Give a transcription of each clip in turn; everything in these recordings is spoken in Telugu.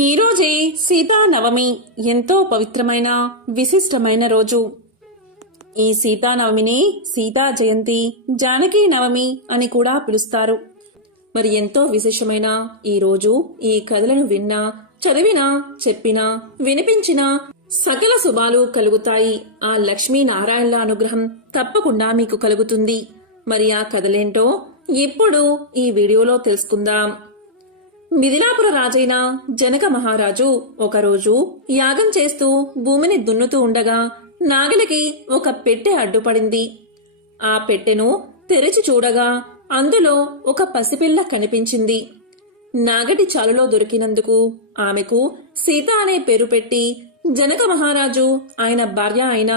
ఈరోజే సీతానవమి ఎంతో పవిత్రమైన విశిష్టమైన రోజు. ఈ సీతానవమిని సీతా జయంతి, జానకీ నవమి అని కూడా పిలుస్తారు. మరి ఎంతో విశేషమైన ఈ రోజు ఈ కథలను విన్నా, చదివినా, చెప్పినా, వినిపించినా సకల శుభాలు కలుగుతాయి. ఆ లక్ష్మీనారాయణల అనుగ్రహం తప్పకుండా మీకు కలుగుతుంది. మరి ఆ కథలేంటో ఇప్పుడు ఈ వీడియోలో తెలుసుకుందాం. మిథిలాపుర రాజైన జనక మహారాజు ఒకరోజు యాగం చేస్తూ భూమిని దున్నుతూ ఉండగా నాగలికి ఒక పెట్టె అడ్డుపడింది. ఆ పెట్టెను తెరిచి చూడగా అందులో ఒక పసిపిల్ల కనిపించింది. నాగటి చాలులో దొరికినందుకు ఆమెకు సీత అనే పేరు పెట్టి జనక మహారాజు ఆయన భార్య అయిన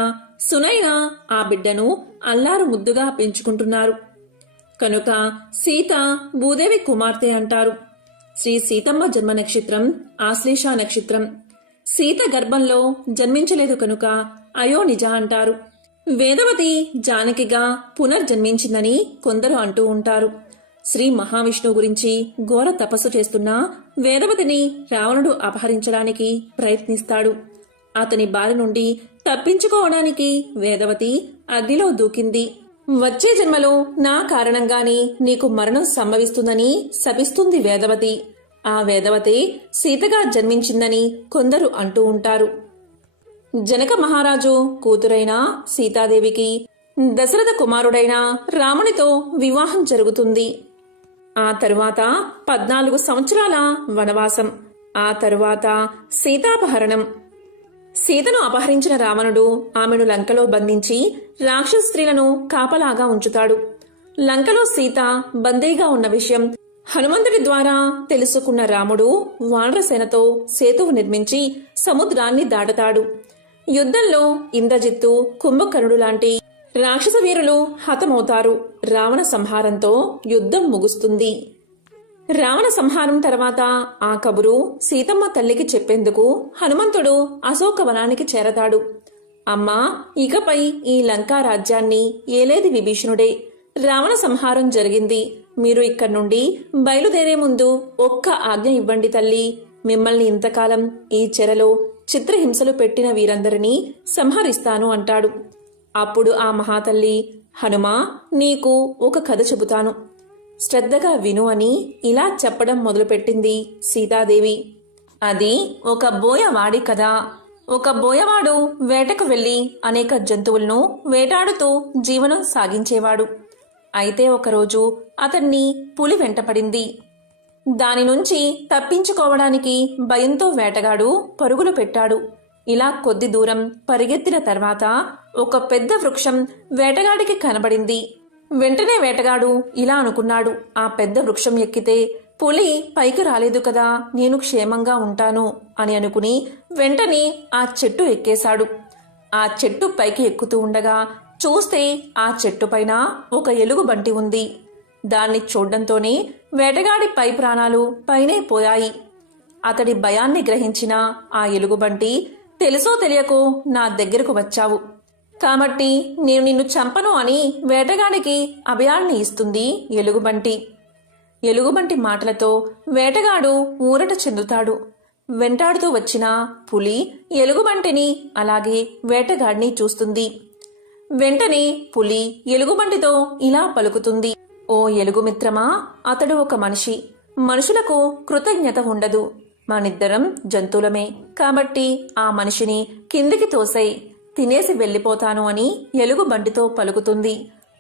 సునైన ఆ బిడ్డను అల్లారు ముద్దుగా పెంచుకుంటున్నారు. కనుక సీత భూదేవి కుమార్తె అంటారు. శ్రీ సీతమ్మ జన్మ నక్షత్రం ఆశ్లేష నక్షత్రం. సీత గర్భంలో జన్మించలేదు కనుక అయోనిజ అంటారు. వేదవతి జానకిగా పునర్జన్మించిందని కొందరు అంటూ ఉంటారు. శ్రీ మహావిష్ణువు గురించి ఘోర తపస్సు చేస్తున్న వేదవతిని రావణుడు అపహరించడానికి ప్రయత్నిస్తాడు. అతని బారి నుండి తప్పించుకోవడానికి వేదవతి అగ్నిలో దూకింది. వచ్చే జన్మలో నా కారణంగానే నీకు మరణం సంభవిస్తుందని శపిస్తుంది వేదవతి. ఆ వేదవతి సీతగా జన్మించిందని కొందరు అంటూ ఉంటారు. జనక మహారాజు కూతురైన సీతాదేవికి దశరథ కుమారుడైన రామునితో వివాహం జరుగుతుంది. ఆ తరువాత 14 సంవత్సరాల వనవాసం. ఆ తరువాత సీతాపహరణం. సీతను అపహరించిన రావణుడు ఆమెను లంకలో బంధించి రాక్షస స్త్రీలను కాపలాగా ఉంచుతాడు. లంకలో సీత బందీగా ఉన్న విషయం హనుమంతుడి ద్వారా తెలుసుకున్న రాముడు వానరసేనతో సేతువు నిర్మించి సముద్రాన్ని దాటతాడు. యుద్ధంలో ఇంద్రజిత్తు, కుంభకర్ణుడు లాంటి రాక్షస వీరులు హతమవుతారు. రావణ సంహారంతో యుద్ధం ముగుస్తుంది. రావణ సంహారం తర్వాత ఆ కబురు సీతమ్మ తల్లికి చెప్పేందుకు హనుమంతుడు అశోకవనానికి చేరతాడు. అమ్మా, ఇకపై ఈ లంకా రాజ్యాన్ని ఏలేది విభీషణుడే. రావణ సంహారం జరిగింది. మీరు ఇక్కడి నుండి బయలుదేరే ముందు ఒక్క ఆజ్ఞ ఇవ్వండి తల్లి. మిమ్మల్ని ఇంతకాలం ఈ చెరలో చిత్రహింసలు పెట్టిన వీరందరినీ సంహరిస్తాను అంటాడు. అప్పుడు ఆ మహాతల్లి, హనుమా, నీకు ఒక కథ చెబుతాను, శ్రద్ధగా విను అని ఇలా చెప్పడం మొదలుపెట్టింది సీతాదేవి. అది ఒక బోయవాడి కథ. ఒక బోయవాడు వేటకు వెళ్లి అనేక జంతువులను వేటాడుతూ జీవనం సాగించేవాడు. అయితే ఒకరోజు అతన్ని పులి వెంటపడింది. దాని నుంచి తప్పించుకోవడానికి భయంతో వేటగాడు పరుగులు పెట్టాడు. ఇలా కొద్ది దూరం పరిగెత్తిన తర్వాత ఒక పెద్ద వృక్షం వేటగాడికి కనబడింది. వెంటనే వేటగాడు ఇలా అనుకున్నాడు, ఆ పెద్ద వృక్షం ఎక్కితే పులి పైకి రాలేదు కదా, నేను క్షేమంగా ఉంటాను అని అనుకుని వెంటనే ఆ చెట్టు ఎక్కేశాడు. ఆ చెట్టు పైకి ఎక్కుతూ ఉండగా చూస్తే ఆ చెట్టు పైన ఒక ఎలుగుబంటి ఉంది. దాన్ని చూడ్డంతోనే వేటగాడి పై ప్రాణాలు పైనే పోయాయి. అతడి భయాన్ని గ్రహించిన ఆ ఎలుగుబంటి, తెలుసో తెలియకో నా దగ్గరకు వచ్చావు కాబట్టి నేను నిన్ను చంపను అని వేటగాడికి అభయాన్ని ఇస్తుంది ఎలుగుబంటి. ఎలుగుబంటి మాటలతో వేటగాడు ఊరట చెందుతాడు. వెంటాడుతూ వచ్చిన పులి ఎలుగుబంటిని అలాగే వేటగాడిని చూస్తుంది. వెంటనే పులి ఎలుగుబంటితో ఇలా పలుకుతుంది, ఓ ఎలుగుమిత్రమా, అతడు ఒక మనిషి. మనుషులకు కృతజ్ఞత ఉండదు. మనిద్దరం జంతువులమే కాబట్టి ఆ మనిషిని కిందికి తోసేయ్, తినేసి వెళ్ళిపోతాను అని ఎలుగుబంటితో పలుకుతుంది.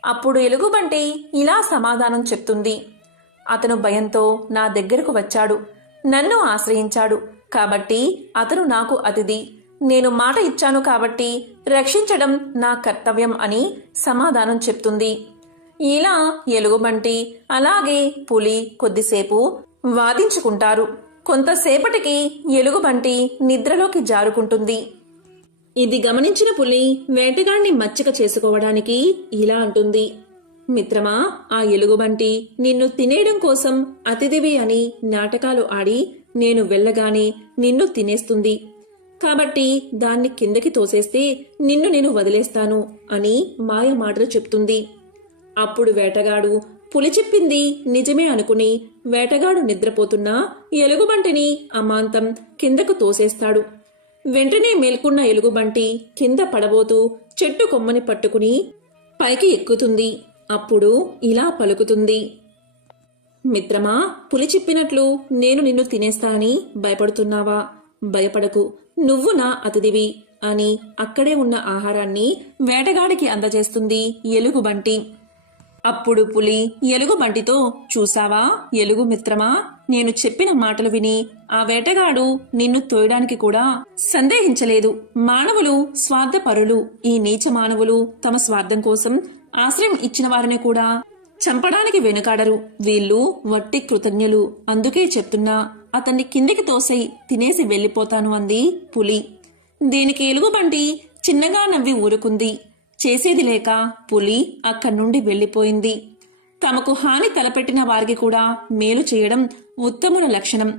అప్పుడు ఎలుగుబంటి ఇలా సమాధానం చెప్తుంది, అతను భయంతో నా దగ్గరకు వచ్చాడు, నన్ను ఆశ్రయించాడు కాబట్టి అతను నాకు అతిథి. నేను మాట ఇచ్చాను కాబట్టి రక్షించడం నా కర్తవ్యం అని సమాధానం చెప్తుంది. ఇలా ఎలుగుబంటి అలాగే పులి కొద్దిసేపు వాదించుకుంటారు. కొంతసేపటికి ఎలుగుబంటి నిద్రలోకి జారుకుంటుంది. ఇది గమనించిన పులి వేటగాడిని మచ్చిక చేసుకోవడానికి ఇలా అంటుంది, మిత్రమా, ఆ ఎలుగుబంటి నిన్ను తినేయడం కోసం అతిథివి అని నాటకాలు ఆడి నేను వెళ్ళగానే నిన్ను తినేస్తుంది. కాబట్టి దాన్ని కిందకి తోసేస్తే నిన్ను నేను వదిలేస్తాను అని మాయ మాటలు చెప్తుంది. అప్పుడు వేటగాడు పులి చెప్పింది నిజమే అనుకుని వేటగాడు నిద్రపోతున్న ఎలుగుబంటిని అమాంతం కిందకు తోసేస్తాడు. వెంటనే మేల్కొన్న ఎలుగుబంటి కింద పడబోతూ చెట్టు కొమ్మని పట్టుకుని పైకి ఎక్కుతుంది. అప్పుడు ఇలా పలుకుతుంది: మిత్రమా, పులి చెప్పినట్లు నేను నిన్ను తినేస్తానని భయపడుతున్నావా? భయపడకు, నువ్వు నా అతిథివి అని అక్కడే ఉన్న ఆహారాన్ని వేటగాడికి అందజేస్తుంది ఎలుగుబంటి. అప్పుడు పులి ఎలుగుబంటితో, చూసావా ఎలుగు మిత్రమా, నేను చెప్పిన మాటలు విని ఆ వేటగాడు నిన్ను తోయడానికి కూడా సందేహించలేదు. మానవులు స్వార్థపరులు. ఈ నీచ మానవులు తమ స్వార్థం కోసం ఆశ్రయం ఇచ్చిన వారిని కూడా చంపడానికి వెనుకాడరు. వీళ్ళు వట్టి కృతజ్ఞులు. అందుకే చెప్తున్నా, అతన్ని కిందికి తోసేయి, తినేసి వెళ్ళిపోతాను అంది పులి. దీనికి ఎలుగుబంటి చిన్నగా నవ్వి ఊరుకుంది. చేసేది లేక పులి అక్కడి నుండి వెళ్లిపోయింది. తమకు హాని తలపెట్టిన వారికి కూడా మేలు చేయడం ఉత్తముల లక్షణం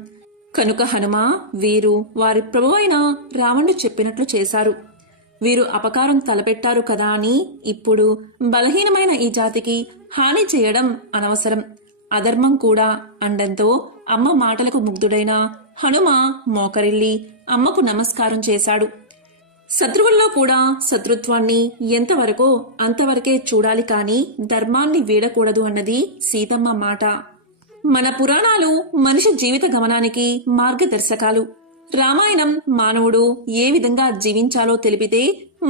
కనుక హనుమ వీరు వారి ప్రభువైన రావణుడు చెప్పినట్లు చేశారు. వీరు అపకారం తలపెట్టారు కదా అని ఇప్పుడు బలహీనమైన ఈ జాతికి హాని చేయడం అనవసరం, అధర్మం కూడా అండంతో అమ్మ మాటలకు ముగ్ధుడైన హనుమ మోకరిల్లి అమ్మకు నమస్కారం చేశాడు. శత్రువుల్లో కూడా శత్రుత్వాన్ని ఎంతవరకో అంతవరకే చూడాలి కాని ధర్మాన్ని వీడకూడదు అన్నది సీతమ్మ మాట. మన పురాణాలు మనిషి జీవిత గమనానికి మార్గదర్శకాలు. రామాయణం మానవుడు ఏ విధంగా జీవించాలో తెలిపితే,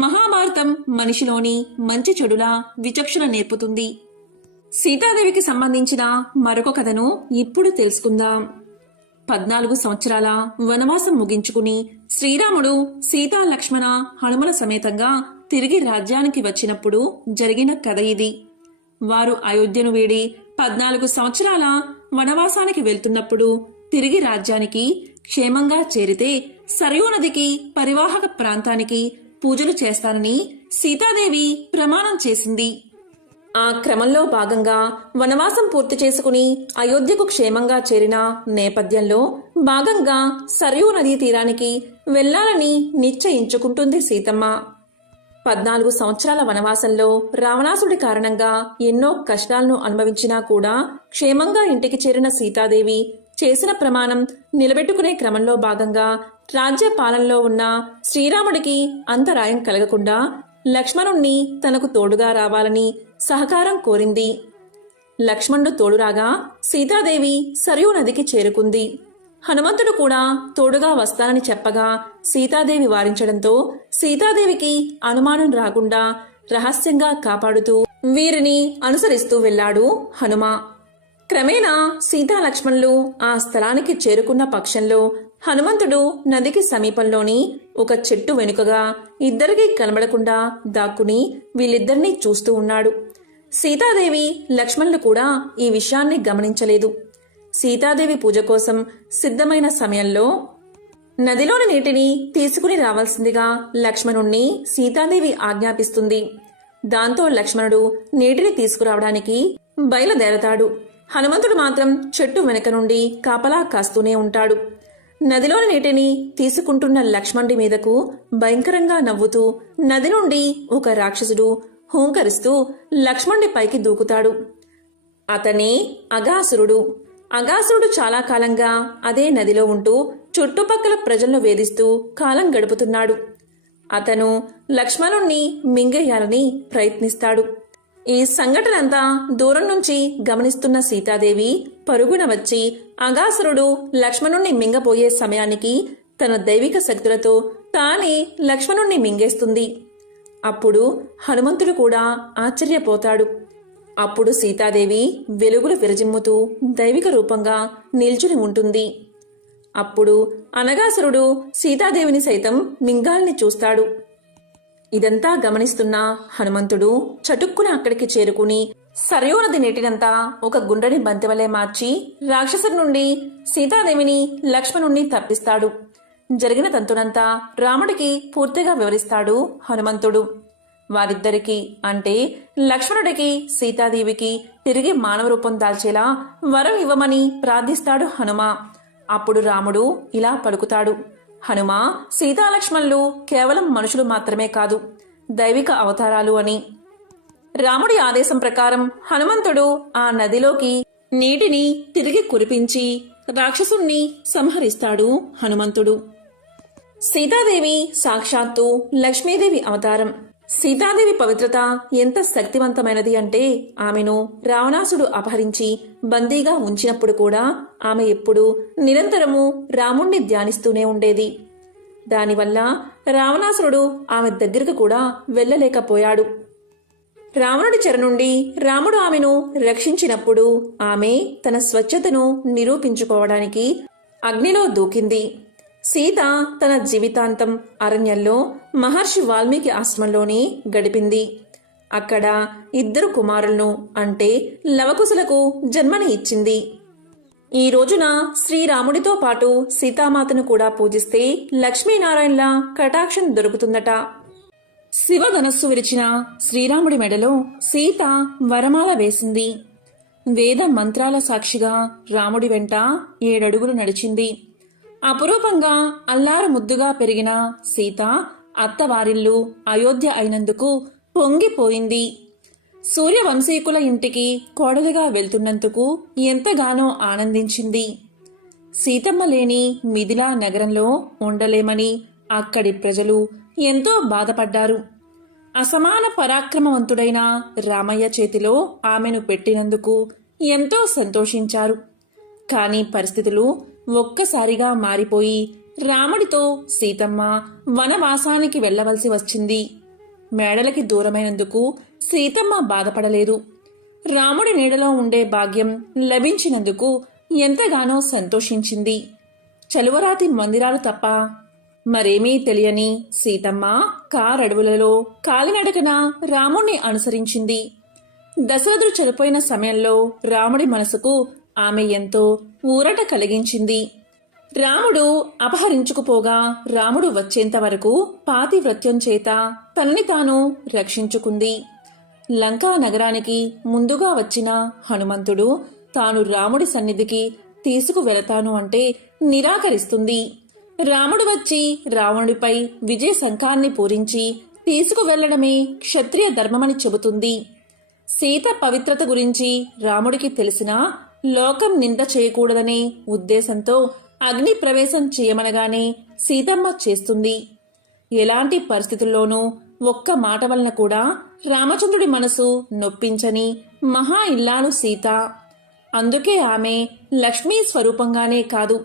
మహాభారతం మనిషిలోని మంచి చెడుల విచక్షణ నేర్పుతుంది. సీతాదేవికి సంబంధించిన మరొక కథను ఇప్పుడు తెలుసుకుందాం. 14 సంవత్సరాల వనవాసం ముగించుకుని శ్రీరాముడు సీతా లక్ష్మణ హనుమల సమేతంగా తిరిగి రాజ్యానికి వచ్చినప్పుడు జరిగిన కథ ఇది. వారు అయోధ్యను వీడి 14 సంవత్సరాల వనవాసానికి వెళ్తున్నప్పుడు తిరిగి రాజ్యానికి క్షేమంగా చేరితే సరయూ నదికి పరివాహక ప్రాంతానికి పూజలు చేస్తానని సీతాదేవి ప్రమాణం చేసింది. ఆ క్రమంలో భాగంగా వనవాసం పూర్తి చేసుకుని అయోధ్యకు క్షేమంగా చేరిన నేపథ్యంలో భాగంగా సరయూ నదీ తీరానికి వెళ్లాలని నిశ్చయించుకుంటుంది సీతమ్మ. 14 సంవత్సరాల వనవాసంలో రావణాసుడి కారణంగా ఎన్నో కష్టాలను అనుభవించినా కూడా క్షేమంగా ఇంటికి చేరిన సీతాదేవి చేసిన ప్రమాణం నిలబెట్టుకునే క్రమంలో భాగంగా రాజ్య పాలనలో ఉన్న శ్రీరాముడికి అంతరాయం కలగకుండా లక్ష్మణుణ్ణి తనకు తోడుగా రావాలని సహకారం కోరింది. లక్ష్మణుడు తోడురాగా సీతాదేవి సరయూ నదికి చేరుకుంది. హనుమంతుడు కూడా తోడుగా వస్తానని చెప్పగా సీతాదేవి వారించడంతో సీతాదేవికి అనుమానం రాకుండా రహస్యంగా కాపాడుతూ వీరిని అనుసరిస్తూ వెళ్లాడు హనుమ. క్రమేణా సీతాలక్ష్మణులు ఆ స్థలానికి చేరుకున్న పక్షంలో హనుమంతుడు నదికి సమీపంలోని ఒక చెట్టు వెనుకగా ఇద్దరికీ కనబడకుండా దాక్కుని వీళ్ళిద్దరినీ చూస్తూ ఉన్నాడు. సీతాదేవి లక్ష్మణులు కూడా ఈ విషయాన్ని గమనించలేదు. సీతాదేవి పూజ కోసం సిద్ధమైన సమయంలో నదిలోని నీటిని తీసుకుని రావాల్సిందిగా లక్ష్మణుణ్ణి సీతాదేవి ఆజ్ఞాపిస్తుంది. దాంతో లక్ష్మణుడు నీటిని తీసుకురావడానికి బయలుదేరతాడు. హనుమంతుడు మాత్రం చెట్టు వెనక నుండి కాపలా కాస్తూనే ఉంటాడు. నదిలోని నీటిని తీసుకుంటున్న లక్ష్మణుడి మీదకు భయంకరంగా నవ్వుతూ నది నుండి ఒక రాక్షసుడు హూంకరిస్తూ లక్ష్మణుడి పైకి దూకుతాడు. అతనే అఘాసురుడు. అఘాసురుడు చాలా కాలంగా అదే నదిలో ఉంటూ చుట్టుపక్కల ప్రజలను వేధిస్తూ కాలం గడుపుతున్నాడు. అతను లక్ష్మణుణ్ణి మింగేయాలని ప్రయత్నిస్తాడు. ఈ సంఘటనంతా దూరం నుంచి గమనిస్తున్న సీతాదేవి పరుగున వచ్చి అఘాసురుడు లక్ష్మణుణ్ణి మింగబోయే సమయానికి తన దైవిక శక్తులతో తానే లక్ష్మణుణ్ణి మింగేస్తుంది. అప్పుడు హనుమంతుడు కూడా ఆశ్చర్యపోతాడు. అప్పుడు సీతాదేవి వెలుగులు విరజిమ్ముతూ దైవిక రూపంగా నిల్చుని ఉంటుంది. అప్పుడు అనగాసురుడు సీతాదేవిని సైతం మింగాల్ని చూస్తాడు. ఇదంతా గమనిస్తున్న హనుమంతుడు చటుక్కున అక్కడికి చేరుకుని సరయూ నది నీటినంతా ఒక గుండ్రని బంతివలే మార్చి రాక్షసుడి నుండి సీతాదేవిని లక్ష్మణుణ్ణి తప్పిస్తాడు. జరిగిన తంతునంతా రాముడికి పూర్తిగా వివరిస్తాడు హనుమంతుడు. వారిద్దరికీ అంటే లక్ష్మణుడికి సీతాదేవికి తిరిగి మానవ రూపం దాల్చేలా వరం ఇవ్వమని ప్రార్థిస్తాడు హనుమ. అప్పుడు రాముడు ఇలా పలుకుతాడు: హనుమ, సీతాలక్ష్మణులు కేవలం మనుషులు మాత్రమే కాదు, దైవిక అవతారాలు అని. రాముడి ఆదేశం ప్రకారం హనుమంతుడు ఆ నదిలోకి నీటిని తిరిగి కురిపించి రాక్షసుణ్ణి సంహరిస్తాడు హనుమంతుడు. సీతాదేవి సాక్షాత్తు లక్ష్మీదేవి అవతారం. సీతాదేవి పవిత్రత ఎంత శక్తివంతమైనది అంటే ఆమెను రావణాసుడు అపహరించి బందీగా ఉంచినప్పుడు కూడా ఆమె ఎప్పుడూ నిరంతరము రాముణ్ణి ధ్యానిస్తూనే ఉండేది. దానివల్ల రావణాసురుడు ఆమె దగ్గరకు కూడా వెళ్ళలేకపోయాడు. రావణుడి చెర నుండి రాముడు ఆమెను రక్షించినప్పుడు ఆమె తన స్వచ్ఛతను నిరూపించుకోవడానికి అగ్నిలో దూకింది. సీత తన జీవితాంతం అరణ్యంలో మహర్షి వాల్మీకి ఆశ్రమంలోనే గడిపింది. అక్కడ 2 కుమారులను అంటే లవకుశులకు జన్మని ఇచ్చింది. ఈ రోజున శ్రీరాముడితో పాటు సీతామాతను కూడా పూజిస్తే లక్ష్మీనారాయణల కటాక్షం దొరుకుతుందట. శివధనస్సు విరిచిన శ్రీరాముడి మెడలో సీత వరమాల వేసింది. వేద మంత్రాల సాక్షిగా రాముడి వెంట 7 అడుగులు నడిచింది. అపురూపంగా అల్లారు ముద్దుగా పెరిగిన సీత అత్తవారిల్లు అయోధ్య అయినందుకు పొంగిపోయింది. సూర్యవంశీకుల ఇంటికి కోడలిగా వెళ్తున్నందుకు ఎంతగానో ఆనందించింది. సీతమ్మ లేని మిథిలా నగరంలో ఉండలేమని అక్కడి ప్రజలు ఎంతో బాధపడ్డారు. అసమాన పరాక్రమవంతుడైన రామయ్య చేతిలో ఆమెను పెట్టినందుకు ఎంతో సంతోషించారు. కాని పరిస్థితులు ఒక్కసారిగా మారిపోయి రాముడితో సీతమ్మ వనవాసానికి వెళ్లవలసి వచ్చింది. మేడలకి దూరమైనందుకు సీతమ్మ బాధపడలేదు. రాముడి నీడలో ఉండే భాగ్యం లభించినందుకు ఎంతగానో సంతోషించింది. చలువరాతి మందిరాలు తప్ప మరేమీ తెలియని సీతమ్మ కారడవులలో కాలినడకన రాముణ్ణి అనుసరించింది. దశరథుడు చనిపోయిన సమయంలో రాముడి మనసుకు ఆమె ఎంతో ఊరట కలిగించింది. రాముడు అపహరించుకుపోగా రాముడు వచ్చేంత వరకు పాతివ్రత్యం చేత తనని తాను రక్షించుకుంది. లంకా నగరానికి ముందుగా వచ్చిన హనుమంతుడు తాను రాముడి సన్నిధికి తీసుకువెళతాను అంటే నిరాకరిస్తుంది. రాముడు వచ్చి రావణుడిపై విజయ శంఖాన్ని పూరించి తీసుకువెళ్లడమే క్షత్రియ ధర్మమని చెబుతుంది. సీత పవిత్రత గురించి రాముడికి తెలిసినా లోకం నింద చేయకూడదనే ఉద్దేశంతో అగ్ని ప్రవేశం చేయమనగానే సీతమ్మ చేస్తుంది. ఎలాంటి పరిస్థితుల్లోనూ ఒక్క మాట వలన కూడా రామచంద్రుడి మనసు నొప్పించని మహా ఇల్లాలు సీత. అందుకే ఆమె లక్ష్మీ స్వరూపంగానే కాదు,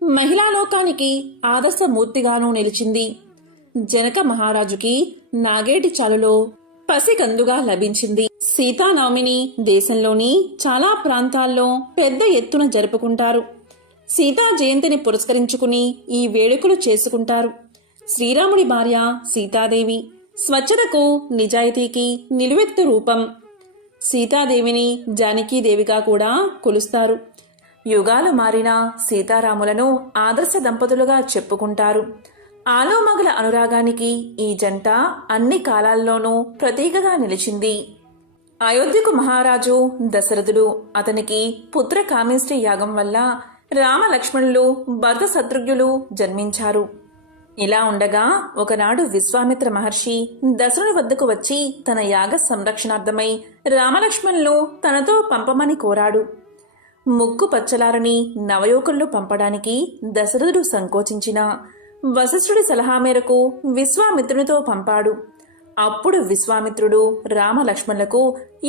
మహిళా లోకానికి ఆదర్శమూర్తిగానూ నిలిచింది. జనక మహారాజుకి నాగేటి చాలులో పసికందుగా లభించింది. సీతానవమిని దేశంలోని చాలా ప్రాంతాల్లో పెద్ద ఎత్తున జరుపుకుంటారు. సీతా జయంతిని పురస్కరించుకుని ఈ వేడుకలు చేసుకుంటారు. శ్రీరాముడి భార్య సీతాదేవి స్వచ్ఛతకు నిజాయితీకి నిలువెత్తు రూపం. సీతాదేవిని జానకీదేవిగా కూడా కొలుస్తారు. యుగాలు మారిన సీతారాములను ఆదర్శ దంపతులుగా చెప్పుకుంటారు. ఆలోమగల అనురాగానికి ఈ జంట అన్ని కాలాల్లోనూ ప్రతీకగా నిలిచింది. అయోధ్యకు మహారాజు దశరథుడు అతనికి పుత్ర కామేష్టి యాగం వల్ల రామ లక్ష్మణులు భరత శత్రుఘ్నులు జన్మించారు. ఇలా ఉండగా ఒకనాడు విశ్వామిత్ర మహర్షి దశరథుని వద్దకు వచ్చి తన యాగ సంరక్షణార్థమై రామలక్ష్మణులు తనతో పంపమని కోరాడు. ముక్కు పచ్చలారని నవయోకులను పంపడానికి దశరథుడు సంకోచించిన వశిష్ఠుడి సలహా మేరకు విశ్వామిత్రునితో పంపాడు. అప్పుడు విశ్వామిత్రుడు రామలక్ష్మణులకు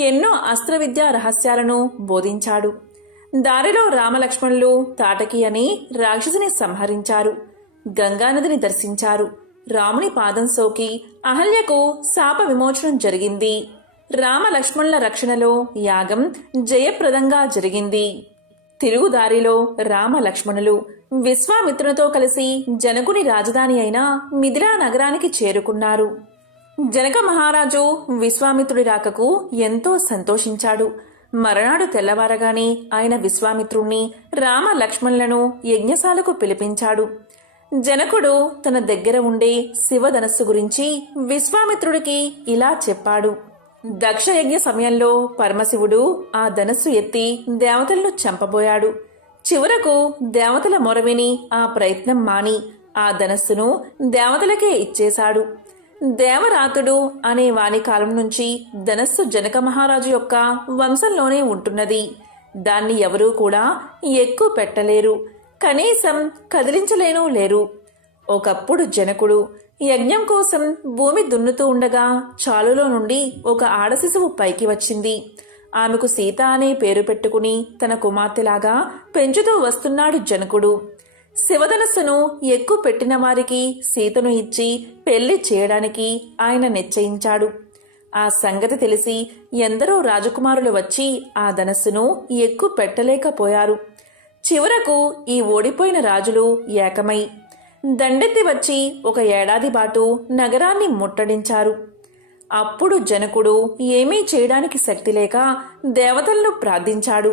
ఎన్నో అస్త్రవిద్యా రహస్యాలను బోధించాడు. దారిలో రామలక్ష్మణులు తాటకి అని రాక్షసిని సంహరించారు. గంగానదిని దర్శించారు. రాముని పాదం సోకి అహల్యకు శాప విమోచనం జరిగింది. రామలక్ష్మణుల రక్షణలో యాగం జయప్రదంగా జరిగింది. తిరుగుదారిలో రామలక్ష్మణులు విశ్వామిత్రునితో కలిసి జనకుని రాజధాని అయిన మిథిలా నగరానికి చేరుకున్నారు. జనక మహారాజు విశ్వామిత్రుడి రాకకు ఎంతో సంతోషించాడు. మరనాడు తెల్లవారగానే ఆయన విశ్వామిత్రుణ్ణి రామ లక్ష్మణులను యజ్ఞశాలకు పిలిపించాడు. జనకుడు తన దగ్గర ఉండే శివధనస్సు గురించి విశ్వామిత్రుడికి ఇలా చెప్పాడు. దక్షయజ్ఞ సమయంలో పరమశివుడు ఆ ధనస్సు ఎత్తి దేవతలను చంపబోయాడు. చివరకు దేవతల మొరవిని ఆ ప్రయత్నం మాని ఆ ధనస్సును దేవతలకే ఇచ్చేశాడు. దేవరాతుడు అనే వాని కాలం నుంచి ధనస్సు జనక మహారాజు యొక్క వంశంలోనే ఉంటున్నది. దాన్ని ఎవరూ కూడా ఎక్కువ పెట్టలేరు, కనీసం కదిలించలేనూ లేరు. ఒకప్పుడు జనకుడు యజ్ఞం కోసం భూమి దున్నుతూ ఉండగా చాలులో నుండి ఒక ఆడశిశువు పైకి వచ్చింది. ఆమెకు సీత అనే పేరు పెట్టుకుని తన కుమార్తెలాగా పెంచుతూ వస్తున్నాడు జనకుడు. శివధనస్సును ఎక్కువ పెట్టిన వారికి సీతను ఇచ్చి పెళ్లి చేయడానికి ఆయన నిశ్చయించాడు. ఆ సంగతి తెలిసి ఎందరో రాజకుమారులు వచ్చి ఆ ధనస్సును ఎక్కువ పెట్టలేకపోయారు. చివరకు ఈ ఓడిపోయిన రాజులు ఏకమై దండెత్తి వచ్చి 1 ఏడాది పాటు నగరాన్ని ముట్టడించారు. అప్పుడు జనకుడు ఏమీ చేయడానికి శక్తి లేక దేవతలను ప్రార్థించాడు.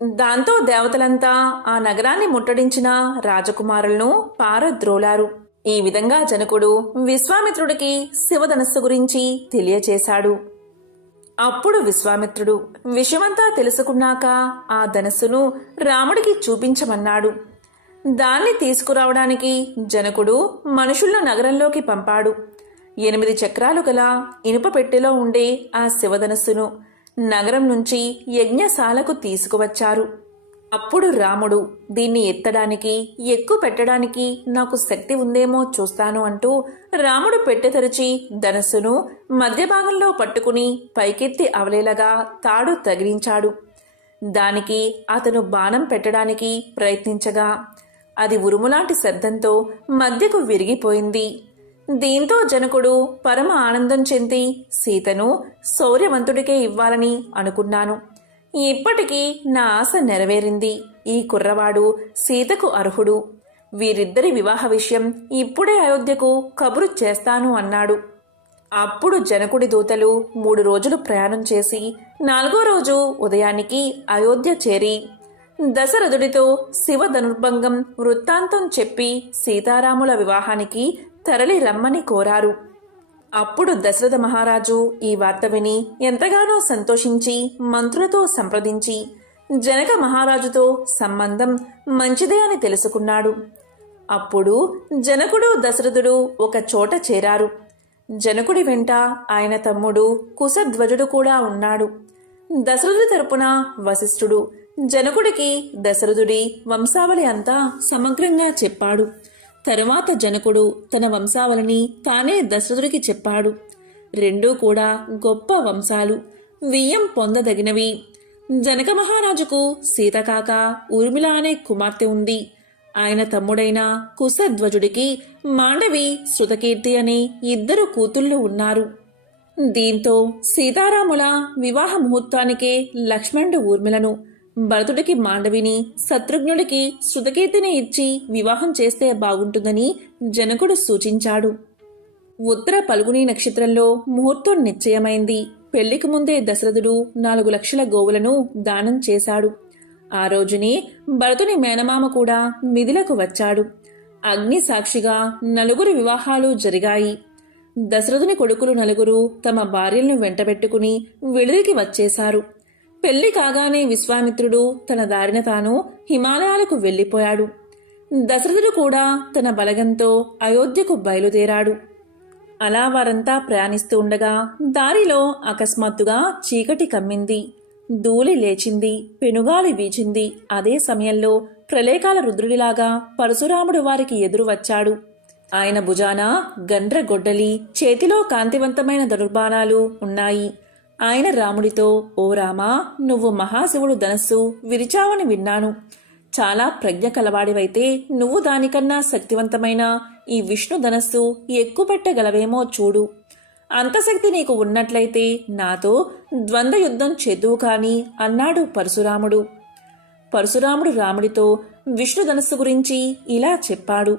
దాంతో దేవతలంతా ఆ నగరాన్ని ముట్టడించిన రాజకుమారులను పారద్రోలారు. ఈ విధంగా జనకుడు విశ్వామిత్రుడికి శివధనస్సు గురించి తెలియచేశాడు. అప్పుడు విశ్వామిత్రుడు విషయమంతా తెలుసుకున్నాక ఆ ధనస్సును రాముడికి చూపించమన్నాడు. దాన్ని తీసుకురావడానికి జనకుడు మనుషులను నగరంలోకి పంపాడు. 8 చక్రాలు గల ఇనుప పెట్టెలో ఉండే ఆ శివధనస్సును నగరం నుంచి యజ్ఞశాలకు తీసుకువచ్చారు. అప్పుడు రాముడు దీన్ని ఎత్తడానికి ఎక్కువ పెట్టడానికి నాకు శక్తి ఉందేమో చూస్తాను అంటూ రాముడు పెట్టె తెరిచి ధనస్సును మధ్య భాగంలో పట్టుకుని పైకెత్తి అవలేలగా తాడు తగిలించాడు. దానికి అతను బాణం పెట్టడానికి ప్రయత్నించగా అది ఉరుములాంటి శబ్దంతో మధ్యకు విరిగిపోయింది. దీంతో జనకుడు పరమ ఆనందం చెంది సీతను శౌర్యవంతుడికే ఇవ్వాలని అనుకున్నాను. ఇప్పటికీ నా ఆశ నెరవేరింది. ఈ కుర్రవాడు సీతకు అర్హుడు. వీరిద్దరి వివాహ విషయం ఇప్పుడే అయోధ్యకు కబురు చేస్తాను అన్నాడు. అప్పుడు జనకుడి దూతలు 3 రోజులు ప్రయాణం చేసి 4వ రోజు ఉదయానికి అయోధ్య చేరి దశరథుడితో శివ ధనుర్భంగం వృత్తాంతం చెప్పి సీతారాముల వివాహానికి తరలి రమ్మని కోరారు. అప్పుడు దశరథ మహారాజు ఈ వార్త విని ఎంతగానో సంతోషించి మంత్రులతో సంప్రదించి జనక మహారాజుతో సంబంధం మంచిదే అని తెలుసుకున్నాడు. అప్పుడు జనకుడు దశరథుడు ఒక చోట చేరారు. జనకుడి వెంట ఆయన తమ్ముడు కుశధ్వజుడు కూడా ఉన్నాడు. దశరథుడి తరపున వశిష్ఠుడు జనకుడికి దశరథుడి వంశావళి అంతా సమగ్రంగా చెప్పాడు. తరువాత జనకుడు తన వంశావళిని తానే దశరథుడికి చెప్పాడు. రెండూ కూడా గొప్ప వంశాలు, వియ్యం పొందదగినవి. జనక మహారాజుకు సీతకాక ఊర్మిళ అనే కుమార్తె ఉంది. ఆయన తమ్ముడైన కుశధ్వజుడికి మాండవి, శృతకీర్తి అనే 2 కూతుళ్లు ఉన్నారు. దీంతో సీతారాముల వివాహ ముహూర్తానికే లక్ష్మణుడు ఊర్మిళను, భరతుడికి మాండవిని, శత్రుఘ్నుడికి శృతకీర్తిని ఇచ్చి వివాహం చేస్తే బాగుంటుందని జనకుడు సూచించాడు. ఉత్తర పల్గుని నక్షత్రంలో ముహూర్తం నిశ్చయమైంది. పెళ్లికి ముందే దశరథుడు 4 లక్షల గోవులను దానం చేశాడు. ఆ రోజునే భరతుని మేనమామ కూడా మిథిలకు వచ్చాడు. అగ్ని సాక్షిగా 4 వివాహాలు జరిగాయి. దశరథుని కొడుకులు 4 తమ భార్యలను వెంటబెట్టుకుని విడిదికి వచ్చేశారు. పెళ్లి కాగానే విశ్వామిత్రుడు తన దారిన తాను హిమాలయాలకు వెళ్లిపోయాడు. దశరథుడు కూడా తన బలగంతో అయోధ్యకు బయలుదేరాడు. అలా వారంతా ప్రయాణిస్తూ ఉండగా దారిలో అకస్మాత్తుగా చీకటి కమ్మింది. ధూళి లేచింది, పెనుగాలి వీచింది. అదే సమయంలో ప్రళయకాల రుద్రుడిలాగా పరశురాముడు వారికి ఎదురు వచ్చాడు. ఆయన భుజాన గండ్రగొడ్డలి, చేతిలో కాంతివంతమైన ధనుర్బాణాలు ఉన్నాయి. ఆయన రాముడితో, ఓ రామా, నువ్వు మహాశివుడు ధనస్సు విరిచావని విన్నాను. చాలా ప్రజ్ఞ కలవాడివైతే నువ్వు దానికన్నా శక్తివంతమైన ఈ విష్ణు ధనస్సు ఎక్కువ పెట్టగలవేమో చూడు. అంత శక్తి నీకు ఉన్నట్లయితే నాతో ద్వంద్వ యుద్ధం చేద్దువు కాని అన్నాడు పరశురాముడు. పరశురాముడు రాముడితో విష్ణు ధనస్సు గురించి ఇలా చెప్పాడు.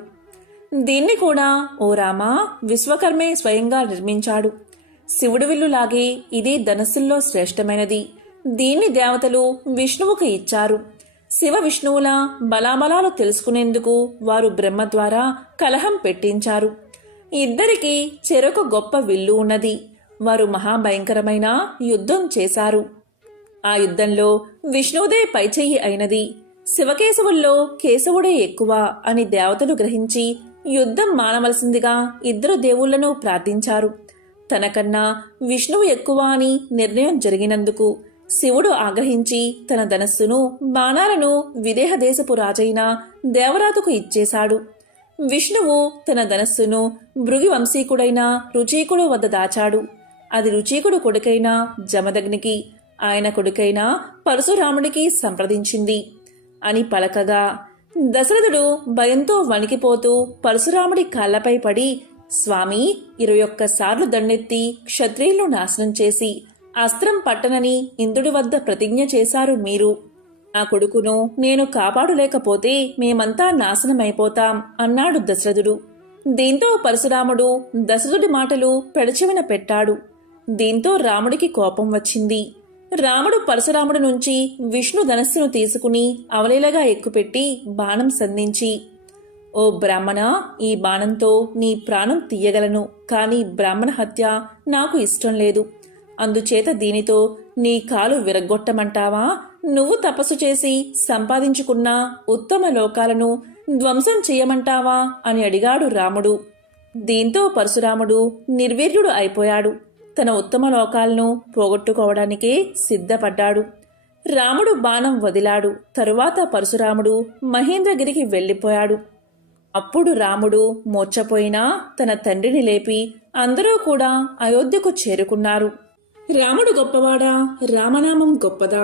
దీన్ని కూడా ఓ రామా విశ్వకర్మే స్వయంగా నిర్మించాడు. శివుడి విల్లులాగే ఇది ధనస్సుల్లో శ్రేష్టమైనది. దీన్ని దేవతలు విష్ణువుకు ఇచ్చారు. శివ విష్ణువుల బలాబలాలు తెలుసుకునేందుకు వారు బ్రహ్మ ద్వారా కలహం పెట్టించారు. ఇద్దరికీ చెరొక గొప్ప విల్లు ఉన్నది. వారు మహాభయంకరమైన యుద్ధం చేశారు. ఆ యుద్ధంలో విష్ణువుదే పైచెయ్యి అయినది. శివకేశవుల్లో కేశవుడే ఎక్కువ అని దేవతలు గ్రహించి యుద్ధం మానవలసిందిగా ఇద్దరు దేవుళ్లను ప్రార్థించారు. తనకన్నా విష్ణువు ఎక్కువ అని నిర్ణయం జరిగినందుకు శివుడు ఆగ్రహించి తన ధనస్సును బాణాలను విదేహ దేశపు రాజైన దేవరాతుకు ఇచ్చేశాడు. విష్ణువు తన ధనస్సును భృగి వంశీకుడైన రుచీకుడు వద్ద దాచాడు. అది రుచీకుడు కొడుకైన జమదగ్నికి, ఆయన కొడుకైన పరశురాముడికి సంప్రదించింది అని పలకగా దశరథుడు భయంతో వణికిపోతూ పరశురాముడి కాళ్లపై పడి, స్వామి, 21 సార్లు దండెత్తి క్షత్రియులను నాశనం చేసి అస్త్రం పట్టనని ఇంద్రుడి వద్ద ప్రతిజ్ఞ చేశారు మీరు. నా కొడుకును నేను కాపాడులేకపోతే మేమంతా నాశనమైపోతాం అన్నాడు దశరథుడు. దీంతో పరశురాముడు దశరథుడి మాటలు పెడచెవిన పెట్టాడు. దీంతో రాముడికి కోపం వచ్చింది. రాముడు పరశురాముడి నుంచి విష్ణు ధనస్సును తీసుకుని అవలీలగా ఎక్కుపెట్టి బాణం సంధించి, ఓ బ్రాహ్మణ, ఈ బాణంతో నీ ప్రాణం తీయగలను, కాని బ్రాహ్మణ హత్య నాకు ఇష్టం లేదు. అందుచేత దీనితో నీ కాలు విరగ్గొట్టమంటావా? నువ్వు తపస్సు చేసి సంపాదించుకున్న ఉత్తమ లోకాలను ధ్వంసం చేయమంటావా అని అడిగాడు రాముడు. దీంతో పరశురాముడు నిర్వీర్యుడు అయిపోయాడు. తన ఉత్తమ లోకాలను పోగొట్టుకోవడానికే సిద్ధపడ్డాడు. రాముడు బాణం వదిలాడు. తరువాత పరశురాముడు మహేంద్రగిరికి వెళ్ళిపోయాడు. అప్పుడు రాముడు మూర్ఛపోయినా తన తండ్రిని లేపి అందరూ కూడా అయోధ్యకు చేరుకున్నారు. రాముడు గొప్పవాడా, రామనామం గొప్పదా?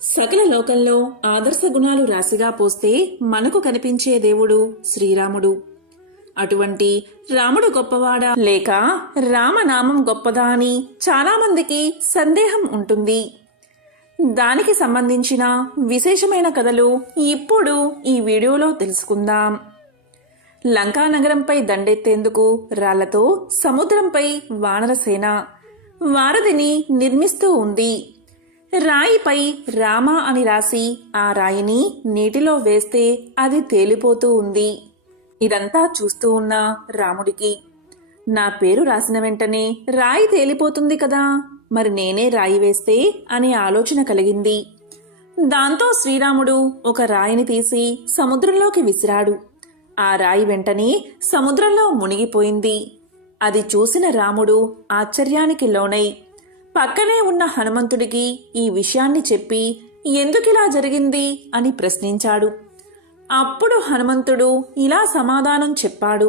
సకల లోకంలో ఆదర్శ గుణాలు రాశిగా పోస్తే మనకు కనిపించే దేవుడు శ్రీరాముడు. అటువంటి రాముడు గొప్పవాడా లేక రామనామం గొప్పదా అని చాలామందికి సందేహం ఉంటుంది. దానికి సంబంధించిన విశేషమైన కథలు ఇప్పుడు ఈ వీడియోలో తెలుసుకుందాం. లంకానగరంపై దండెత్తేందుకు రాళ్లతో సముద్రంపై వానరసేన వారధిని నిర్మిస్తూ ఉంది. రాయిపై రామ అని రాసి ఆ రాయిని నీటిలో వేస్తే అది తేలిపోతూ ఉంది. ఇదంతా చూస్తూ ఉన్న రాముడికి, నా పేరు రాసిన వెంటనే రాయి తేలిపోతుంది కదా, మరి నేనే రాయి వేస్తే అనే ఆలోచన కలిగింది. దాంతో శ్రీరాముడు ఒక రాయిని తీసి సముద్రంలోకి విసిరాడు. ఆ రాయి వెంటనే సముద్రంలో మునిగిపోయింది. అది చూసిన రాముడు ఆశ్చర్యానికి లోనై పక్కనే ఉన్న హనుమంతుడికి ఈ విషయాన్ని చెప్పి ఎందుకిలా జరిగింది అని ప్రశ్నించాడు. అప్పుడు హనుమంతుడు ఇలా సమాధానం చెప్పాడు.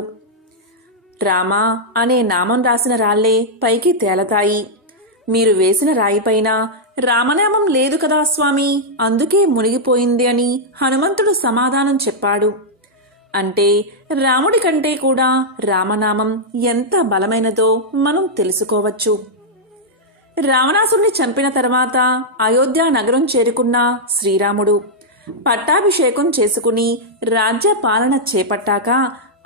రామా అనే నామం రాసిన రాళ్లే పైకి తేలతాయి. మీరు వేసిన రాయిపైన రామనామం లేదు కదా స్వామి, అందుకే మునిగిపోయింది అని హనుమంతుడు సమాధానం చెప్పాడు. అంటే రాముడి కంటే కూడా రామనామం ఎంత బలమైనదో మనం తెలుసుకోవచ్చు. రావణాసురుని చంపిన తర్వాత అయోధ్య నగరం చేరుకున్న శ్రీరాముడు పట్టాభిషేకం చేసుకుని రాజ్య పాలన చేపట్టాక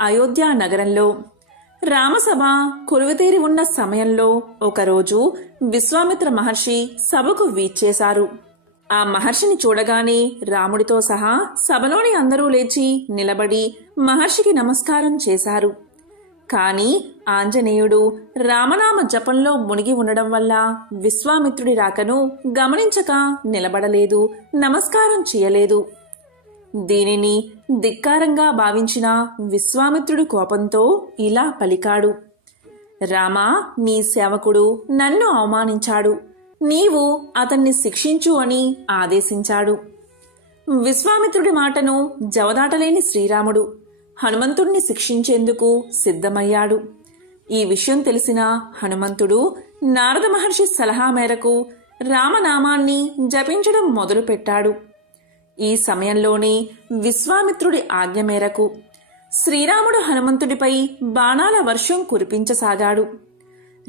అయోధ్య నగరంలో రామసభ కొలువుతీరి ఉన్న సమయంలో ఒకరోజు విశ్వామిత్ర మహర్షి సభకు వీచ్చేశారు. ఆ మహర్షిని చూడగానే రాముడితో సహా సభలోని అందరూ లేచి నిలబడి మహర్షికి నమస్కారం చేశారు. కాని ఆంజనేయుడు రామనామ జపంలో మునిగి ఉండడం వల్ల విశ్వామిత్రుడి రాకను గమనించక నిలబడలేదు, నమస్కారం చేయలేదు. దీనిని ధిక్కారంగా భావించిన విశ్వామిత్రుడు కోపంతో ఇలా పలికాడు. రామా, నీ సేవకుడు నన్ను అవమానించాడు, నీవు అతన్ని శిక్షించు అని ఆదేశించాడు. విశ్వామిత్రుడి మాటను జవదాటలేని శ్రీరాముడు హనుమంతుణ్ణి శిక్షించేందుకు సిద్ధమయ్యాడు. ఈ విషయం తెలిసిన హనుమంతుడు నారద మహర్షి సలహా మేరకు రామనామాన్ని జపించడం మొదలుపెట్టాడు. ఈ సమయంలోనే విశ్వామిత్రుడి ఆజ్ఞ మేరకు శ్రీరాముడు హనుమంతుడిపై బాణాల వర్షం కురిపించసాగాడు.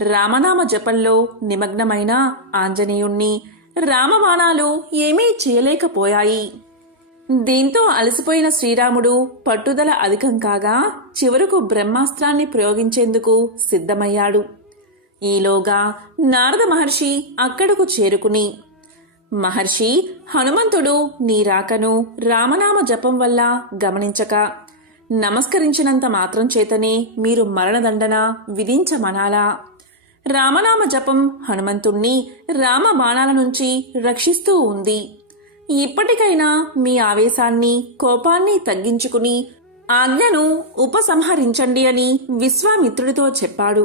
రామనామ జపంలో నిమగ్నమైన ఆంజనేయుణ్ణి రామబాణాలు ఏమీ చేయలేకపోయాయి. దీంతో అలసిపోయిన శ్రీరాముడు పట్టుదల అధికం కాగా చివరకు బ్రహ్మాస్త్రాన్ని ప్రయోగించేందుకు సిద్ధమయ్యాడు. ఈలోగా నారద మహర్షి అక్కడకు చేరుకుని, మహర్షి, హనుమంతుడు నీ రాకను రామనామ జపం వల్ల గమనించక నమస్కరించినంత మాత్రం చేతనే మీరు మరణదండన విధించమనాలా? రామనామ జపం హనుమంతుణ్ణి రామ బాణాల నుంచి రక్షిస్తూ ఉంది. ఇప్పటికైనా మీ ఆవేశాన్ని, కోపాన్ని తగ్గించుకుని ఆజ్ఞను ఉపసంహరించండి అని విశ్వామిత్రుడితో చెప్పాడు.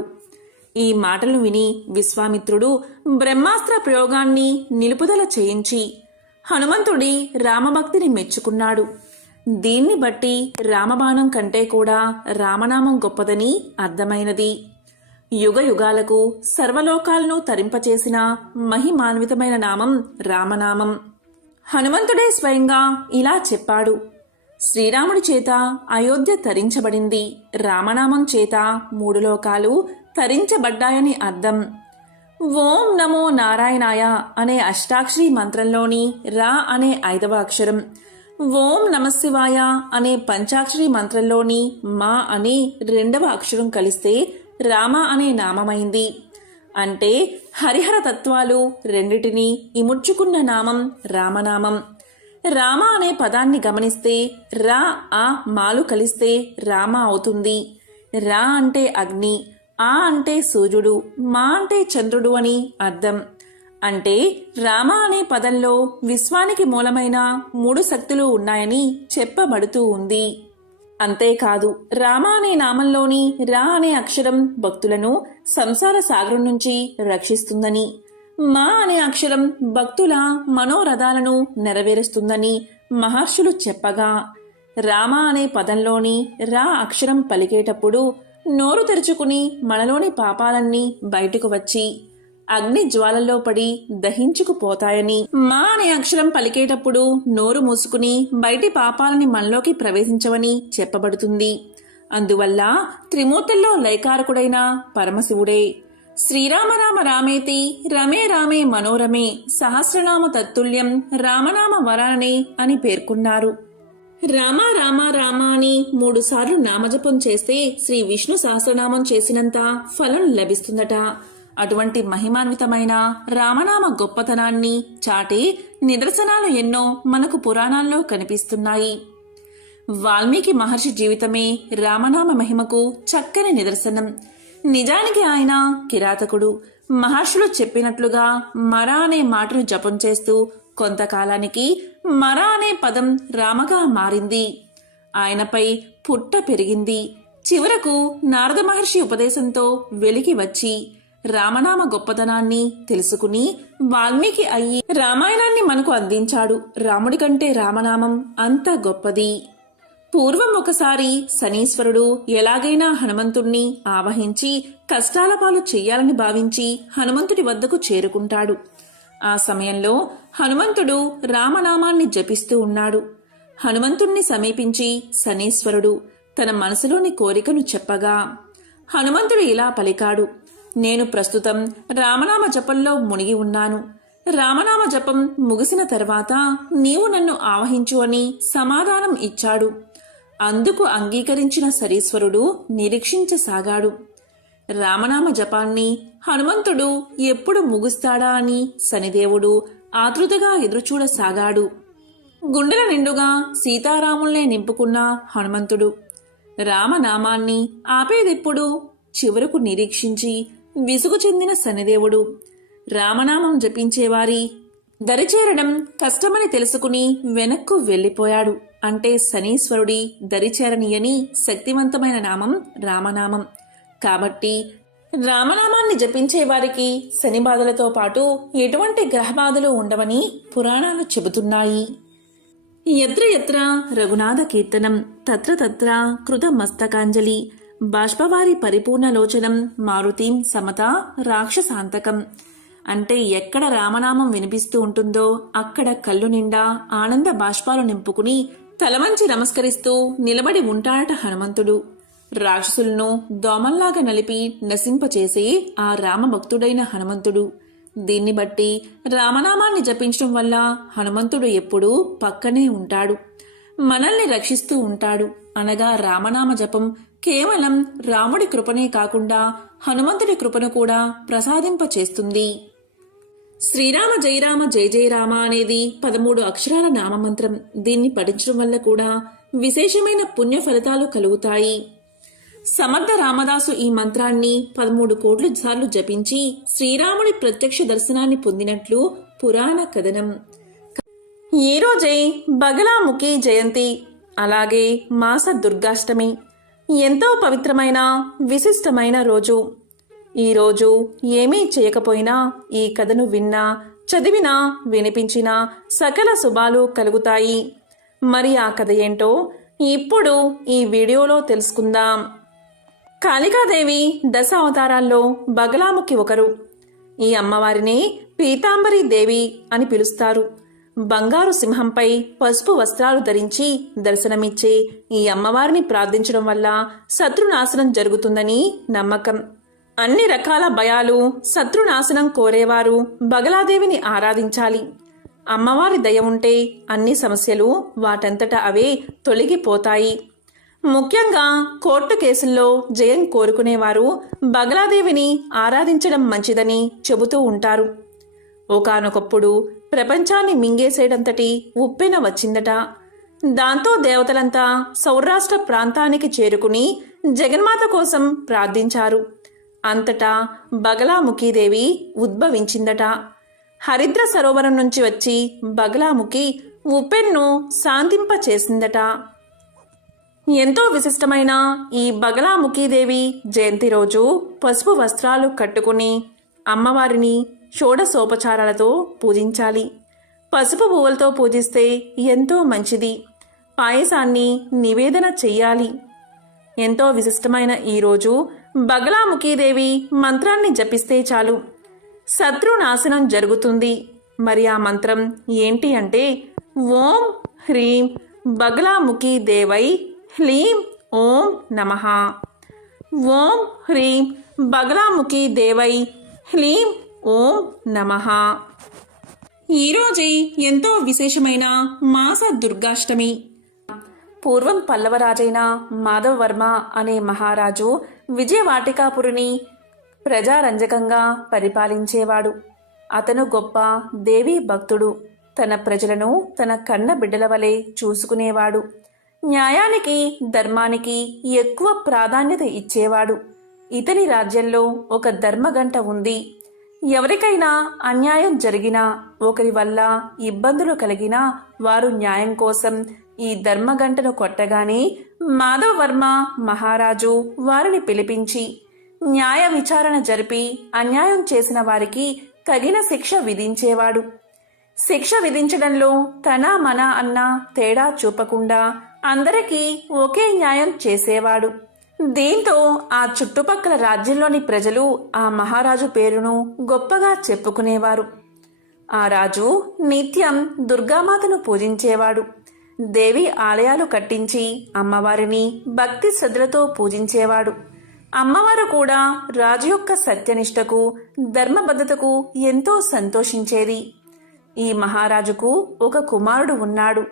ఈ మాటలు విని విశ్వామిత్రుడు బ్రహ్మాస్త్ర ప్రయోగాన్ని నిలుపుదల చేయించి హనుమంతుడి రామభక్తిని మెచ్చుకున్నాడు. దీన్ని బట్టి రామబాణం కంటే కూడా రామనామం గొప్పదని అర్థమైనది. యుగ యుగాలకు సర్వలోకాలను తరింపచేసిన మహిమాన్వితమైన నామం రామనామం. హనుమంతుడే స్వయంగా ఇలా చెప్పాడు: శ్రీరాముడి చేత అయోధ్య తరించబడింది, రామనామం చేత 3 లోకాలు తరించబడ్డాయని అర్థం. ఓం నమో నారాయణాయ అనే అష్టాక్షరి మంత్రంలోని రా అనే 5వ అక్షరం, ఓం నమశివాయ అనే పంచాక్షరి మంత్రంలోని మా అనే 2వ అక్షరం కలిస్తే రామ అనే నామమైంది. అంటే హరిహర తత్వాలు రెండిటినీ ఇముడ్చుకున్న నామం రామనామం. రామ అనే పదాన్ని గమనిస్తే రా ఆ మాలు కలిస్తే రామ అవుతుంది. రా అంటే అగ్ని, ఆ అంటే సూర్యుడు, మా అంటే చంద్రుడు అని అర్థం. అంటే రామ అనే పదంలో విశ్వానికి మూలమైన 3 శక్తులు ఉన్నాయని చెప్పబడుతూ ఉంది. అంతేకాదు రామ అనే నామంలోని రా అనే అక్షరం భక్తులను సంసార సాగరం నుంచి రక్షిస్తుందని, మా అనే అక్షరం భక్తుల మనోరథాలను నెరవేరుస్తుందని మహర్షులు చెప్పగా, రామ అనే పదంలోని రా అక్షరం పలికేటప్పుడు నోరు తెరుచుకుని మనలోని పాపాలన్నీ బయటకు వచ్చి అగ్ని జ్వాలల్లో పడి దహించుకుపోతాయని, మా అనే అక్షరం పలికేటప్పుడు నోరు మూసుకుని బయటి పాపాలని మనలోకి ప్రవేశించవని చెప్పబడుతుంది. అందువల్ల త్రిమూర్తుల్లో లయకారకుడైన పరమశివుడే శ్రీరామ రామ రామేతి రమే రామే మనోరమే సహస్రనామ తత్తుల్యం రామనామ వరాననే అని పేర్కొన్నారు. రామ రామ రామ అని 3 సార్లు నామజపం చేస్తే శ్రీ విష్ణు సహస్రనామం చేసినంత ఫలం లభిస్తుందట. అటువంటి మహిమాన్వితమైన రామనామ గొప్పతనాన్ని చాటే నిదర్శనాలు ఎన్నో మనకు పురాణాల్లో కనిపిస్తున్నాయి. వాల్మీకి మహర్షి జీవితమే రామనామ మహిమకు చక్కని నిదర్శనం. నిజానికి ఆయన కిరాతకుడు. మహర్షులు చెప్పినట్లుగా మర అనే మాటను జపం చేస్తూ కొంతకాలానికి మర అనే పదం రామగా మారింది. ఆయనపై పుట్ట పెరిగింది. చివరకు నారద మహర్షి ఉపదేశంతో వెలికి వచ్చి రామనామ గొప్పతనాన్ని తెలుసుకుని వాల్మీకి అయ్యి రామాయణాన్ని మనకు అందించాడు. రాముడి కంటే రామనామం అంత గొప్పది. పూర్వం ఒకసారి శనీశ్వరుడు ఎలాగైనా హనుమంతుణ్ణి ఆవహించి కష్టాల పాలు చెయ్యాలని భావించి హనుమంతుడి వద్దకు చేరుకుంటాడు. ఆ సమయంలో హనుమంతుడు రామనామాన్ని జపిస్తూ ఉన్నాడు. హనుమంతుణ్ణి సమీపించి శనీశ్వరుడు తన మనసులోని కోరికను చెప్పగా హనుమంతుడు ఇలా పలికాడు: నేను ప్రస్తుతం రామనామ జపంలో మునిగి ఉన్నాను. రామనామ జపం ముగిసిన తర్వాత నీవు నన్ను ఆవహించు అని సమాధానం ఇచ్చాడు. అందుకు అంగీకరించిన శనీశ్వరుడు నిరీక్షించసాగాడు. రామనామ జపాన్ని హనుమంతుడు ఎప్పుడు ముగుస్తాడా అని శనిదేవుడు ఆతృతగా ఎదురుచూడసాగాడు. గుండెల నిండుగా సీతారాముల్నే నింపుకున్న హనుమంతుడు రామనామాన్ని ఆపేదెప్పుడు చివరకు నిరీక్షించి విసుగు చెందిన శనిదేవుడు రామనామం జపించేవారి దరిచేరడం కష్టమని తెలుసుకుని వెనక్కు వెళ్లిపోయాడు. అంటే శనీశ్వరుడి దరిచేరనీయని శక్తివంతమైన నామం రామనామం. కాబట్టి రామనామాన్ని జపించేవారికి శని బాధలతో పాటు ఎటువంటి గ్రహబాధలు ఉండవని పురాణాలు చెబుతున్నాయి. ఎత్ర ఎత్ర రఘునాథ కీర్తనం తత్ర తత్ర కృత మస్తకాంజలి బాష్పవారి పరిపూర్ణలోచనం మారుతీం సమత రాక్షసాంతకం. అంటే ఎక్కడ రామనామం వినిపిస్తూ ఉంటుందో అక్కడ కళ్ళు నిండా ఆనంద బాష్పాలు నింపుకుని తలవంచి నమస్కరిస్తూ నిలబడి ఉంటాడట హనుమంతుడు. రాక్షసులను దోమల్లాగా నలిపి నశింపచేసే ఆ రామభక్తుడైన హనుమంతుడు. దీన్ని బట్టి రామనామాన్ని జపించడం వల్ల హనుమంతుడు ఎప్పుడూ పక్కనే ఉంటాడు, మనల్ని రక్షిస్తూ ఉంటాడు. అనగా రామనామ జపం కేవలం రాముడి కృపనే కాకుండా హనుమంతుడి కృపను కూడా ప్రసాదింపచేస్తుంది. శ్రీరామ జయరామ జయ జయ రామ అనేది 13 అక్షరాల నామమంత్రం. దీన్ని పఠించడం వల్ల కూడా విశేషమైన పుణ్య ఫలితాలు కలుగుతాయి. సమర్థ రామదాసు ఈ మంత్రాన్ని 13 కోట్ల సార్లు జపించి శ్రీరాముడి ప్రత్యక్ష దర్శనాన్ని పొందినట్లు పురాణ కథనం. ఈ రోజే బగలాముఖి జయంతి. అలాగే మాస దుర్గాష్టమి ఎంతో పవిత్రమైన విశిష్టమైన రోజు. ఈరోజు ఏమీ చేయకపోయినా ఈ కథను విన్నా, చదివినా, వినిపించినా సకల శుభాలు కలుగుతాయి. మరి ఆ కథ ఏంటో ఇప్పుడు ఈ వీడియోలో తెలుసుకుందాం. కాళికాదేవి దశ అవతారాల్లో బగలాముఖి ఒకరు. ఈ అమ్మవారిని పీతాంబరి దేవి అని పిలుస్తారు. బంగారు సింహంపై పసుపు వస్త్రాలు ధరించి దర్శనమిచ్చే ఈ అమ్మవారిని ప్రార్థించడం వల్ల శత్రునాశనం జరుగుతుందని నమ్మకం. అన్ని రకాల భయాలు, శత్రునాశనం కోరేవారు బగలాదేవిని ఆరాధించాలి. అమ్మవారి దయ ఉంటే అన్ని సమస్యలు వాటంతట అవే తొలగిపోతాయి. ముఖ్యంగా కోర్టు కేసుల్లో జయం కోరుకునేవారు బగలాదేవిని ఆరాధించడం మంచిదని చెబుతూ ఉంటారు. ఒకానొకప్పుడు ప్రపంచాన్ని మింగేసేటంతటి ఉప్పెన వచ్చిందట. దాంతో దేవతలంతా సౌరాష్ట్ర ప్రాంతానికి చేరుకుని జగన్మాత కోసం ప్రార్థించారు. అంతటా బగలాముఖీదేవి ఉద్భవించిందట. హరిద్ర సరోవరం నుంచి వచ్చి బగలాముఖి ఉప్పెన్ను శాంతింపచేసిందట. ఎంతో విశిష్టమైన ఈ బగలాముఖీదేవి జయంతి రోజు పసుపు వస్త్రాలు కట్టుకుని అమ్మవారిని షోడశోపచారాలతో పూజించాలి. పసుపు పువ్వులతో పూజిస్తే ఎంతో మంచిది. పాయసాన్ని నివేదన చెయ్యాలి. ఎంతో విశిష్టమైన ఈరోజు బగలాముఖీదేవి మంత్రాన్ని జపిస్తే చాలు, శత్రునాశనం జరుగుతుంది. మరి ఆ మంత్రం ఏంటి అంటే ఓం హ్రీం బగలాముఖీ దేవై హ్లీం ఓం నమః. ఓం హ్రీం బగలాముఖీ దేవై హ్లీం ఓం నమః. ఈరోజే ఎంతో విశేషమైన మాస దుర్గాష్టమి. పూర్వం పల్లవరాజైన మాధవవర్మ అనే మహారాజు విజయవాటికాపురిని ప్రజారంజకంగా పరిపాలించేవాడు. అతను గొప్ప దేవీ భక్తుడు. తన ప్రజలను తన కన్న బిడ్డల వలె చూసుకునేవాడు. న్యాయానికి, ధర్మానికి ఎక్కువ ప్రాధాన్యత ఇచ్చేవాడు. ఇతని రాజ్యంలో ఒక ధర్మగంట ఉంది. ఎవరికైనా అన్యాయం జరిగినా, ఒకరి వల్ల ఇబ్బందులు కలిగినా వారు న్యాయం కోసం ఈ ధర్మగంటను కొట్టగానే మాధవవర్మ మహారాజు వారిని పిలిపించి న్యాయ విచారణ జరిపి అన్యాయం చేసిన వారికి తగిన శిక్ష విధించేవాడు. శిక్ష విధించడంలో తన మన అన్న తేడా చూపకుండా అందరికీ ఒకే న్యాయం చేసేవాడు. దీంతో ఆ చుట్టుపక్కల రాజ్యంలోని ప్రజలు ఆ మహారాజు పేరును గొప్పగా చెప్పుకునేవారు. ఆ రాజు నిత్యం దుర్గామాతను పూజించేవాడు. దేవి ఆలయాలు కట్టించి అమ్మవారిని భక్తి శ్రద్ధలతో పూజించేవాడు. అమ్మవారు కూడా రాజు యొక్క సత్యనిష్టకు, ధర్మబద్ధతకు ఎంతో సంతోషించేది. ఈ మహారాజుకు ఒక కుమారుడు ఉన్నాడు.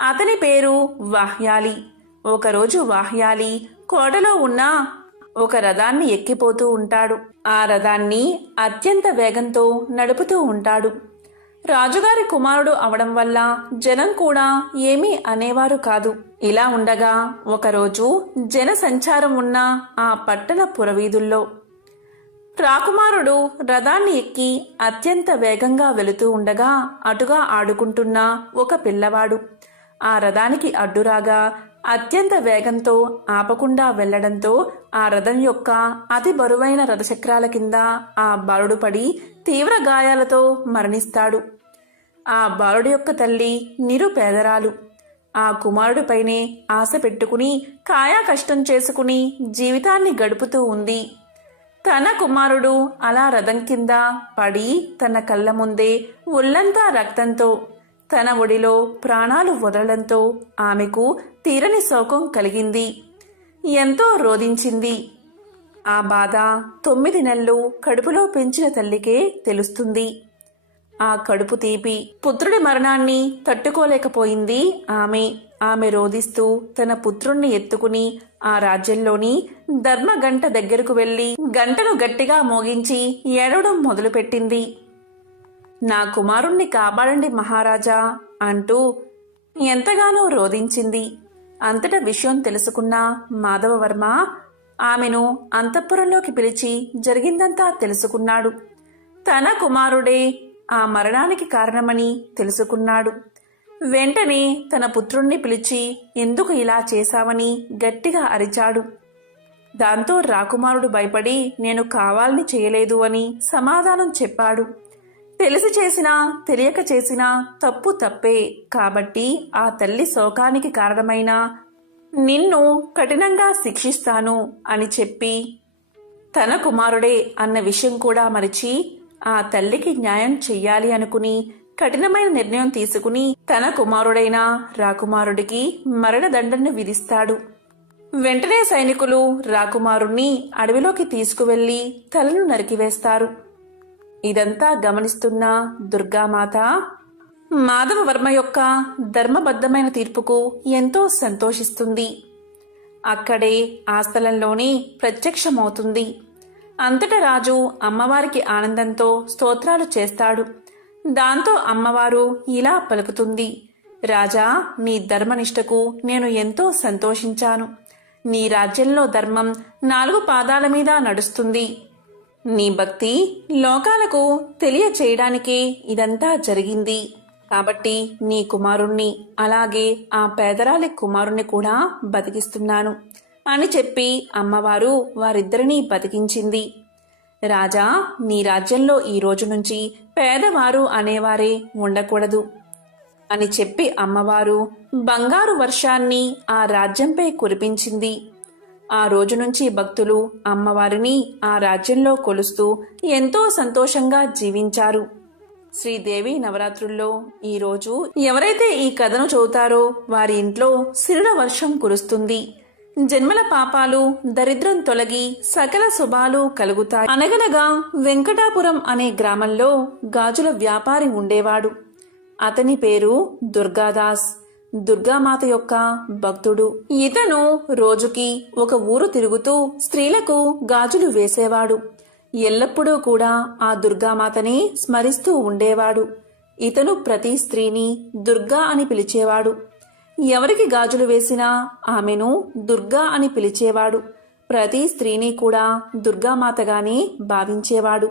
అతని పేరు వాహ్యాలి. ఒకరోజు వాహ్యాలి కోటలో ఉన్న ఒక రథాన్ని ఎక్కిపోతూ ఉంటాడు. ఆ రథాన్ని అత్యంత వేగంతో నడుపుతూ ఉంటాడు. రాజుగారి కుమారుడు అవడం వల్ల జనం కూడా ఏమీ అనేవారు కాదు. ఇలా ఉండగా ఒకరోజు జన సంచారం ఉన్న ఆ పట్టణ పురవీధుల్లో రాకుమారుడు రథాన్ని ఎక్కి అత్యంత వేగంగా వెళుతూ ఉండగా అటుగా ఆడుకుంటున్న ఒక పిల్లవాడు ఆ రథానికి అడ్డురాగా అత్యంత వేగంతో ఆపకుండా వెళ్లడంతో ఆ రథం యొక్క అతి బరువైన రథచక్రాల కింద ఆ బాలుడు పడి తీవ్ర గాయాలతో మరణిస్తాడు. ఆ బాలుడి యొక్క తల్లి నిరుపేదరాలు. ఆ కుమారుడిపైనే ఆశ పెట్టుకుని కాయా కష్టం చేసుకుని జీవితాన్ని గడుపుతూ ఉంది. తన కుమారుడు అలా రథం కింద పడి తన కళ్ళ ముందే ఒళ్ళంతా రక్తంతో తన ఒడిలో ప్రాణాలు వదలడంతో ఆమెకు తీరని శోకం కలిగింది. ఎంతో రోదించింది. ఆ బాధ 9 నెలలు కడుపులో పెంచిన తల్లికే తెలుస్తుంది. ఆ కడుపు తీపి పుత్రుడి మరణాన్ని తట్టుకోలేకపోయింది ఆమె రోదిస్తూ తన పుత్రుణ్ణి ఎత్తుకుని ఆ రాజ్యంలోని ధర్మగంట దగ్గరకు వెళ్లి గంటను గట్టిగా మోగించి ఏడవడం మొదలుపెట్టింది. నా కుమారుణ్ణి కాపాడండి మహారాజా అంటూ ఎంతగానో రోదించింది. అంతటా విషయం తెలుసుకున్న మాధవవర్మ ఆమెను అంతఃపురంలోకి పిలిచి జరిగిందంతా తెలుసుకున్నాడు. తన కుమారుడే ఆ మరణానికి కారణమని తెలుసుకున్నాడు. వెంటనే తన పుత్రుణ్ణి పిలిచి ఎందుకు ఇలా చేశావని గట్టిగా అరిచాడు. దాంతో రాకుమారుడు భయపడి నేను కావాలని చేయలేదు అని సమాధానం చెప్పాడు. తెలిసి చేసినా తెలియక చేసినా తప్పు తప్పే, కాబట్టి ఆ తల్లి శోకానికి కారణమైన నిన్ను కఠినంగా శిక్షిస్తాను అని చెప్పి తన కుమారుడే అన్న విషయం కూడా మరిచి ఆ తల్లికి న్యాయం చెయ్యాలి అనుకుని కఠినమైన నిర్ణయం తీసుకుని తన కుమారుడైన రాకుమారుడికి మరణదండను విధిస్తాడు. వెంటనే సైనికులు రాకుమారుణ్ణి అడవిలోకి తీసుకువెళ్లి తలను నరికివేస్తారు. ఇదంతా గమనిస్తున్న దుర్గామాత మాధవవర్మ యొక్క ధర్మబద్ధమైన తీర్పుకు ఎంతో సంతోషిస్తుంది. అక్కడే ఆ స్థలంలోనే ప్రత్యక్షమవుతుంది. అంతటా రాజు అమ్మవారికి ఆనందంతో స్తోత్రాలు చేస్తాడు. దాంతో అమ్మవారు ఇలా పలుకుతుంది, రాజా, నీ ధర్మనిష్టకు నేను ఎంతో సంతోషించాను. నీ రాజ్యంలో ధర్మం 4 పాదాల మీద నడుస్తుంది. నీ భక్తి లోకాలకు తెలియచేయడానికే ఇదంతా జరిగింది. కాబట్టి నీ కుమారుణ్ణి అలాగే ఆ పేదరాలి కుమారుణ్ణి కూడా బతికిస్తున్నాను అని చెప్పి అమ్మవారు వారిద్దరినీ బతికించింది. రాజా, నీ రాజ్యంలో ఈ రోజు నుంచి పేదవారు అనేవారే ఉండకూడదు అని చెప్పి అమ్మవారు బంగారు వర్షాన్ని ఆ రాజ్యంపై కురిపించింది. ఆ రోజు నుంచి భక్తులు అమ్మవారిని ఆ రాజ్యంలో కొలుస్తూ ఎంతో సంతోషంగా జీవించారు. శ్రీదేవి నవరాత్రుల్లో ఈరోజు ఎవరైతే ఈ కథను చదువుతారో వారి ఇంట్లో సిరుల వర్షం కురుస్తుంది. జన్మల పాపాలు దరిద్రం తొలగి సకల శుభాలు కలుగుతాయి. అనగనగా వెంకటాపురం అనే గ్రామంలో గాజుల వ్యాపారి ఉండేవాడు. అతని పేరు దుర్గాదాస్. దుర్గామాత యొక్క భక్తుడు. ఇతను రోజుకి ఒక ఊరు తిరుగుతూ స్త్రీలకు గాజులు వేసేవాడు. ఎల్లప్పుడూ కూడా ఆ దుర్గామాతని స్మరిస్తూ ఉండేవాడు. ఇతను ప్రతి స్త్రీని దుర్గా అని పిలిచేవాడు. ఎవరికి గాజులు వేసినా ఆమెను దుర్గా అని పిలిచేవాడు. ప్రతి స్త్రీని కూడా దుర్గామాతగానే భావించేవాడు.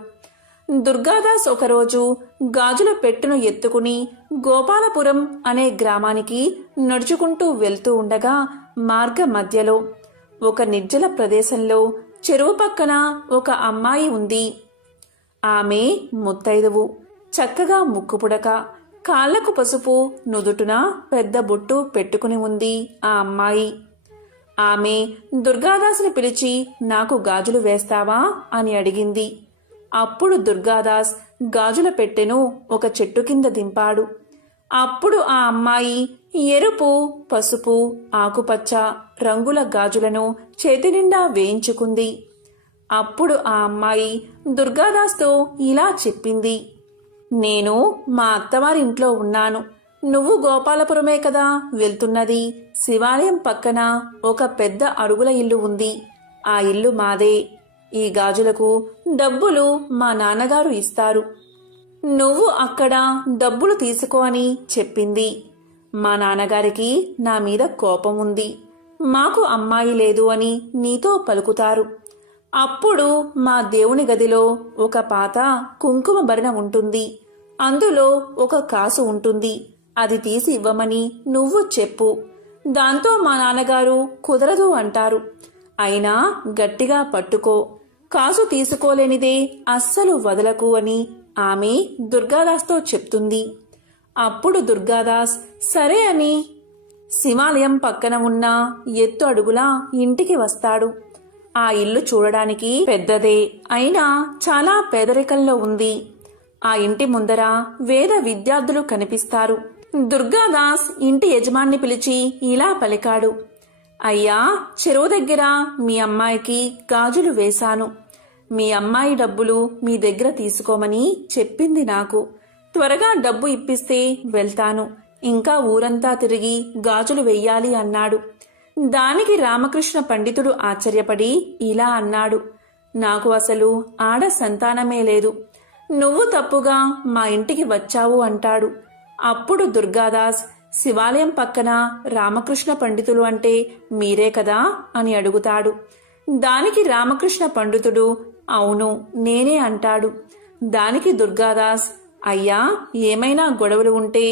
దుర్గాదాస్ ఒకరోజు గాజుల పెట్టెను ఎత్తుకుని గోపాలపురం అనే గ్రామానికి నడుచుకుంటూ వెళ్తూ ఉండగా మార్గ మధ్యలో ఒక నిర్జల ప్రదేశంలో చెరువు పక్కన ఒక అమ్మాయి ఉంది. ఆమె ముత్తైదువు. చక్కగా ముక్కు పుడక, కాళ్లకు పసుపు, నుదుటున పెద్ద బొట్టు పెట్టుకుని ఉంది ఆ అమ్మాయి. ఆమె దుర్గాదాసుని పిలిచి నాకు గాజులు వేస్తావా అని అడిగింది. అప్పుడు దుర్గాదాస్ గాజుల పెట్టెను ఒక చెట్టు కింద దింపాడు. అప్పుడు ఆ అమ్మాయి ఎరుపు, పసుపు, ఆకుపచ్చ రంగుల గాజులను చేతి నిండా వేయించుకుంది. అప్పుడు ఆ అమ్మాయి దుర్గాదాస్తో ఇలా చెప్పింది, నేను మా అత్తవారింట్లో ఉన్నాను. నువ్వు గోపాలపురమే కదా వెళ్తున్నది. శివాలయం పక్కన ఒక పెద్ద అరుగుల ఇల్లు ఉంది. ఆ ఇల్లు మాదే. ఈ గాజులకు డబ్బులు మా నాన్నగారు ఇస్తారు. నువ్వు అక్కడ డబ్బులు తీసుకో అని చెప్పింది. మా నాన్నగారికి నా మీద కోపం ఉంది. మాకు అమ్మాయి లేదు అని నీతో పలుకుతారు. అప్పుడు మా దేవుని గదిలో ఒక పాత కుంకుమ భరణ ఉంటుంది. అందులో ఒక కాసు ఉంటుంది. అది తీసి ఇవ్వమని నువ్వు చెప్పు. దాంతో మా నాన్నగారు కుదరదు అంటారు. అయినా గట్టిగా పట్టుకో. కాసు తీసుకోలేనిదే అస్సలు వదలకు అని ఆమె దుర్గాదాస్తో చెప్తుంది. అప్పుడు దుర్గాదాస్ సరే అని శివాలయం పక్కన ఉన్న ఎత్తు అడుగుల ఇంటికి వస్తాడు. ఆ ఇల్లు చూడడానికి పెద్దదే, అయినా చాలా పేదరికంలో ఉంది. ఆ ఇంటి ముందర వేద విద్యార్థులు కనిపిస్తారు. దుర్గాదాస్ ఇంటి యజమాన్ని పిలిచి ఇలా పలికాడు, అయ్యా, చెరువు దగ్గర మీ అమ్మాయికి గాజులు వేశాను. మీ అమ్మాయి డబ్బులు మీ దగ్గర తీసుకోమని చెప్పింది నాకు. త్వరగా డబ్బు ఇప్పిస్తే వెళ్తాను. ఇంకా ఊరంతా తిరిగి గాజులు వెయ్యాలి అన్నాడు. దానికి రామకృష్ణ పండితుడు ఆశ్చర్యపడి ఇలా అన్నాడు, నాకు అసలు ఆడ సంతానమే లేదు. నువ్వు తప్పుగా మా ఇంటికి వచ్చావు అంటాడు. అప్పుడు దుర్గాదాస్ శివాలయం పక్కన రామకృష్ణ పండితులు అంటే మీరే కదా అని అడుగుతాడు. దానికి రామకృష్ణ పండితుడు అవును నేనే అంటాడు. దానికి దుర్గాదాస్ అయ్యా, ఏమైనా గొడవలు ఉంటే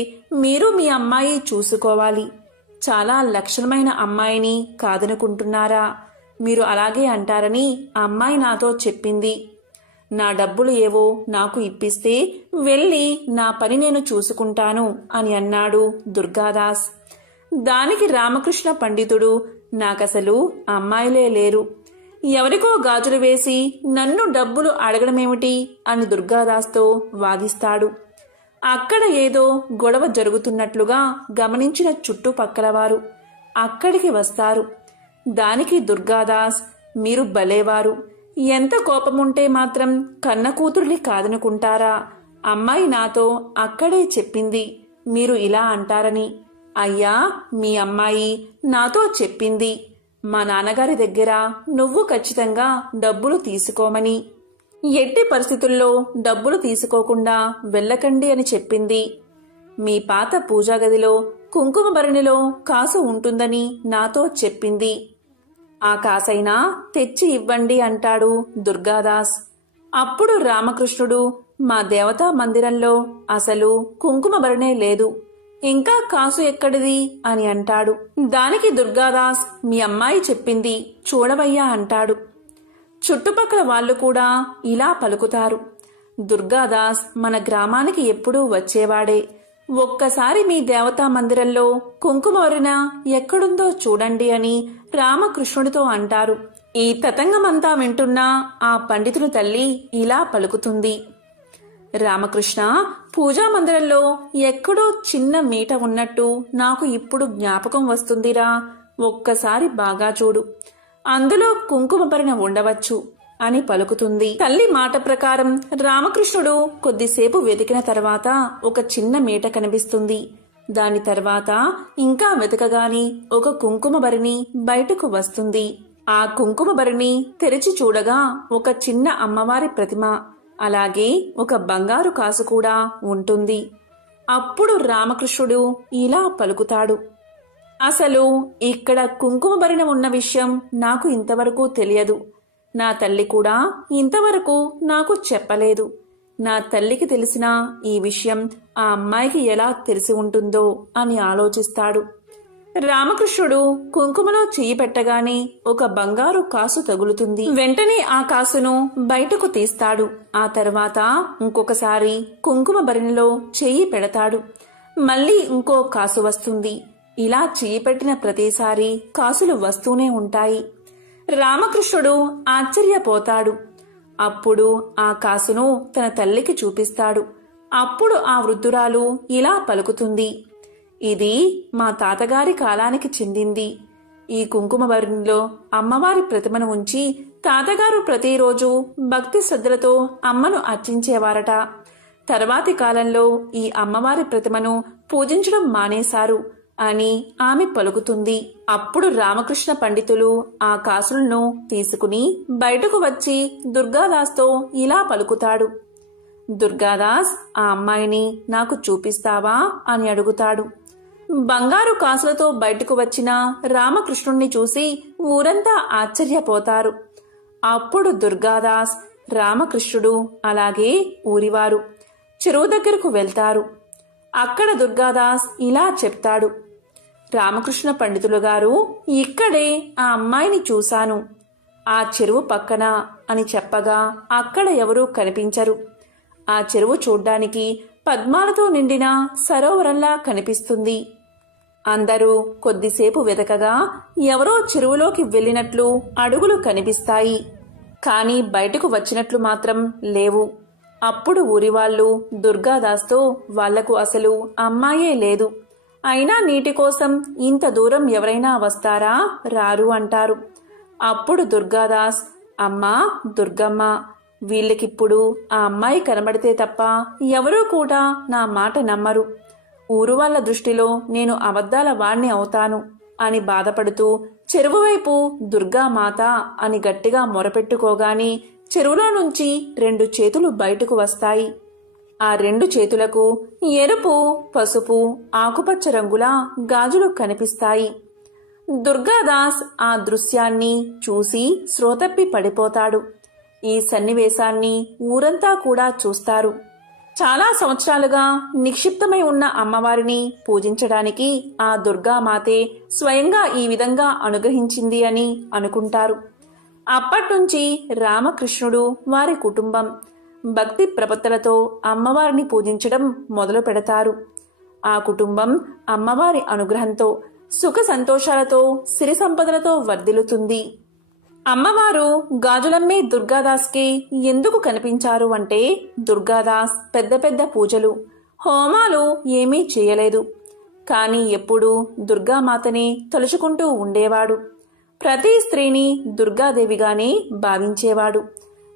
మీరు మీ అమ్మాయి చూసుకోవాలి. చాలా లక్షణమైన అమ్మాయిని కాదనుకుంటున్నారా? మీరు అలాగే అంటారని అమ్మాయి నాతో చెప్పింది. నా డబ్బులు ఏవో నాకు ఇప్పిస్తే వెళ్ళి నా పని నేను చూసుకుంటాను అని అన్నాడు దుర్గాదాస్. దానికి రామకృష్ణ పండితుడు, నాకసలు అమ్మాయిలే లేరు, ఎవరికో గాజులు వేసి నన్ను డబ్బులు అడగడమేమిటి అని దుర్గాదాస్తో వాదిస్తాడు. అక్కడ ఏదో గొడవ జరుగుతున్నట్లుగా గమనించిన చుట్టుపక్కల వారు అక్కడికి వస్తారు. దానికి దుర్గాదాస్, మీరు భలేవారు, ఎంత కోపముంటే మాత్రం కన్న కూతుర్ని కాదనుకుంటారా? అమ్మాయి నాతో అక్కడే చెప్పింది మీరు ఇలా అంటారని. అయ్యా, మీ అమ్మాయి నాతో చెప్పింది మా నాన్నగారి దగ్గర నువ్వు ఖచ్చితంగా డబ్బులు తీసుకోమని, ఎట్టి పరిస్థితుల్లో డబ్బులు తీసుకోకుండా వెళ్ళకండి అని చెప్పింది. మీ పాత పూజా గదిలో కుంకుమ భరణిలో కాసు ఉంటుందని నాతో చెప్పింది. ఆ కాసైనా తెచ్చి ఇవ్వండి అంటాడు దుర్గాదాస్. అప్పుడు రామకృష్ణుడు, మా దేవతా మందిరంలో అసలు కుంకుమ భరణే లేదు, ఇంకా కాసు ఎక్కడిది అని అంటాడు. దానికి దుర్గాదాస్, మీ అమ్మాయి చెప్పింది చూడవయ్యా అంటాడు. చుట్టుపక్కల వాళ్ళు కూడా ఇలా పలుకుతారు. దుర్గాదాస్ మన గ్రామానికి ఎప్పుడూ వచ్చేవాడే, ఒక్కసారి మీ దేవతా మందిరంలో కుంకుమ వరిన ఎక్కడుందో చూడండి అని రామకృష్ణుడితో అంటారు. ఈ తతంగమంతా వింటున్నా ఆ పండితుని తల్లి ఇలా పలుకుతుంది. రామకృష్ణ, పూజా మందిరంలో ఎక్కడో చిన్న మీట ఉన్నట్టు నాకు ఇప్పుడు జ్ఞాపకం వస్తుందిరా, ఒక్కసారి బాగా చూడు, అందులో కుంకుమ భరణ ఉండవచ్చు అని పలుకుతుంది. తల్లి మాట ప్రకారం రామకృష్ణుడు కొద్దిసేపు వెతికిన తర్వాత ఒక చిన్న మీట కనిపిస్తుంది. దాని తర్వాత ఇంకా వెతకగాని ఒక కుంకుమ భరిణి బయటకు వస్తుంది. ఆ కుంకుమ భరిణి తెరిచి చూడగా ఒక చిన్న అమ్మవారి ప్రతిమ, అలాగే ఒక బంగారు కాసు కూడా ఉంటుంది. అప్పుడు రామకృష్ణుడు ఇలా పలుకుతాడు, అసలు ఇక్కడ కుంకుమ భరిణ ఉన్న విషయం నాకు ఇంతవరకు తెలియదు. నా తల్లి కూడా ఇంతవరకు నాకు చెప్పలేదు. నా తల్లికి తెలిసిన ఈ విషయం ఆ అమ్మాయికి ఎలా తెలిసి ఉంటుందో అని ఆలోచిస్తాడు. రామకృష్ణుడు కుంకుమలో చెయ్యి పెట్టగానే ఒక బంగారు కాసు తగులుతుంది. వెంటనే ఆ కాసును బయటకు తీస్తాడు. ఆ తర్వాత ఇంకొకసారి కుంకుమ భరిణిలో చెయ్యి పెడతాడు. మళ్ళీ ఇంకో కాసు వస్తుంది. ఇలా చెయ్యి పెట్టిన ప్రతిసారి కాసులు వస్తూనే ఉంటాయి. రామకృష్ణుడు ఆశ్చర్యపోతాడు. అప్పుడు ఆ కాసును తన తల్లికి చూపిస్తాడు. అప్పుడు ఆ వృద్ధురాలు ఇలా పలుకుతుంది, ఇది మా తాతగారి కాలానికి చెందింది. ఈ కుంకుమ భరిణిలో అమ్మవారి ప్రతిమను ఉంచి తాతగారు ప్రతిరోజు భక్తి శ్రద్ధలతో అమ్మను అర్చించేవారట. తర్వాతి కాలంలో ఈ అమ్మవారి ప్రతిమను పూజించడం మానేశారు అని ఆమె పలుకుతుంది. అప్పుడు రామకృష్ణ పండితులు ఆ కాసులను తీసుకుని బయటకు వచ్చి దుర్గాదాస్తో ఇలా పలుకుతాడు. దుర్గాదాస్, ఆ అమ్మాయిని నాకు చూపిస్తావా అని అడుగుతాడు. బంగారు కాసులతో బయటకు వచ్చిన రామకృష్ణుణ్ణి చూసి ఊరంతా ఆశ్చర్యపోతారు. అప్పుడు దుర్గాదాస్, రామకృష్ణుడు అలాగే ఊరివారు చెరువు దగ్గరకు వెళ్తారు. అక్కడ దుర్గాదాస్ ఇలా చెప్తాడు, రామకృష్ణ పండితులు గారు, ఇక్కడే ఆ అమ్మాయిని చూశాను, ఆ చెరువు పక్కన అని చెప్పగా అక్కడ ఎవరూ కనిపించరు. ఆ చెరువు చూడ్డానికి పద్మాలతో నిండిన సరోవరంలా కనిపిస్తుంది. అందరూ కొద్దిసేపు వెతకగా ఎవరో చెరువులోకి వెళ్ళినట్లు అడుగులు కనిపిస్తాయి, కానీ బయటకు వచ్చినట్లు మాత్రం లేవు. అప్పుడు ఊరివాళ్లు దుర్గాదాస్తో వాళ్లకు అసలు అమ్మాయే లేదు, అయినా నీటి కోసం ఇంత దూరం ఎవరైనా వస్తారా, రారు అంటారు. అప్పుడు దుర్గాదాస్, అమ్మా దుర్గమ్మ, వీళ్ళకిప్పుడు ఆ అమ్మాయి కనబడితే తప్ప ఎవరూ కూడా నా మాట నమ్మరు. ఊరు వాళ్ళ దృష్టిలో నేను అబద్ధాల వాణ్ణి అవుతాను అని బాధపడుతూ చెరువు వైపు దుర్గామాత అని గట్టిగా మొరపెట్టుకోగాని చెరువులో నుంచి 2 చేతులు బయటకు వస్తాయి. ఆ 2 చేతులకు ఎరుపు, పసుపు, ఆకుపచ్చ రంగుల గాజులు కనిపిస్తాయి. దుర్గాదాస్ ఆ దృశ్యాన్ని చూసి శ్రోతప్పి పడిపోతాడు. ఈ సన్నివేశాన్ని ఊరంతా కూడా చూస్తారు. చాలా సంవత్సరాలుగా నిక్షిప్తమై ఉన్న అమ్మవారిని పూజించడానికి ఆ దుర్గామాతే స్వయంగా ఈ విధంగా అనుగ్రహించింది అని అనుకుంటారు. అప్పట్నుంచి రామకృష్ణుడు వారి కుటుంబం భక్తి ప్రపత్తులతో అమ్మవారిని పూజించడం మొదలు పెడతారు. ఆ కుటుంబం అమ్మవారి అనుగ్రహంతో సుఖ సంతోషాలతో సిరి సంపదలతో వర్ధిల్లుతుంది. అమ్మవారు గాజులమ్మే దుర్గాదాస్కి ఎందుకు కనిపించారు అంటే, దుర్గాదాస్ పెద్ద పెద్ద పూజలు హోమాలు ఏమీ చేయలేదు. కానీ ఎప్పుడూ దుర్గామాతని తలుచుకుంటూ ఉండేవాడు. ప్రతి స్త్రీని దుర్గాదేవిగానే భావించేవాడు.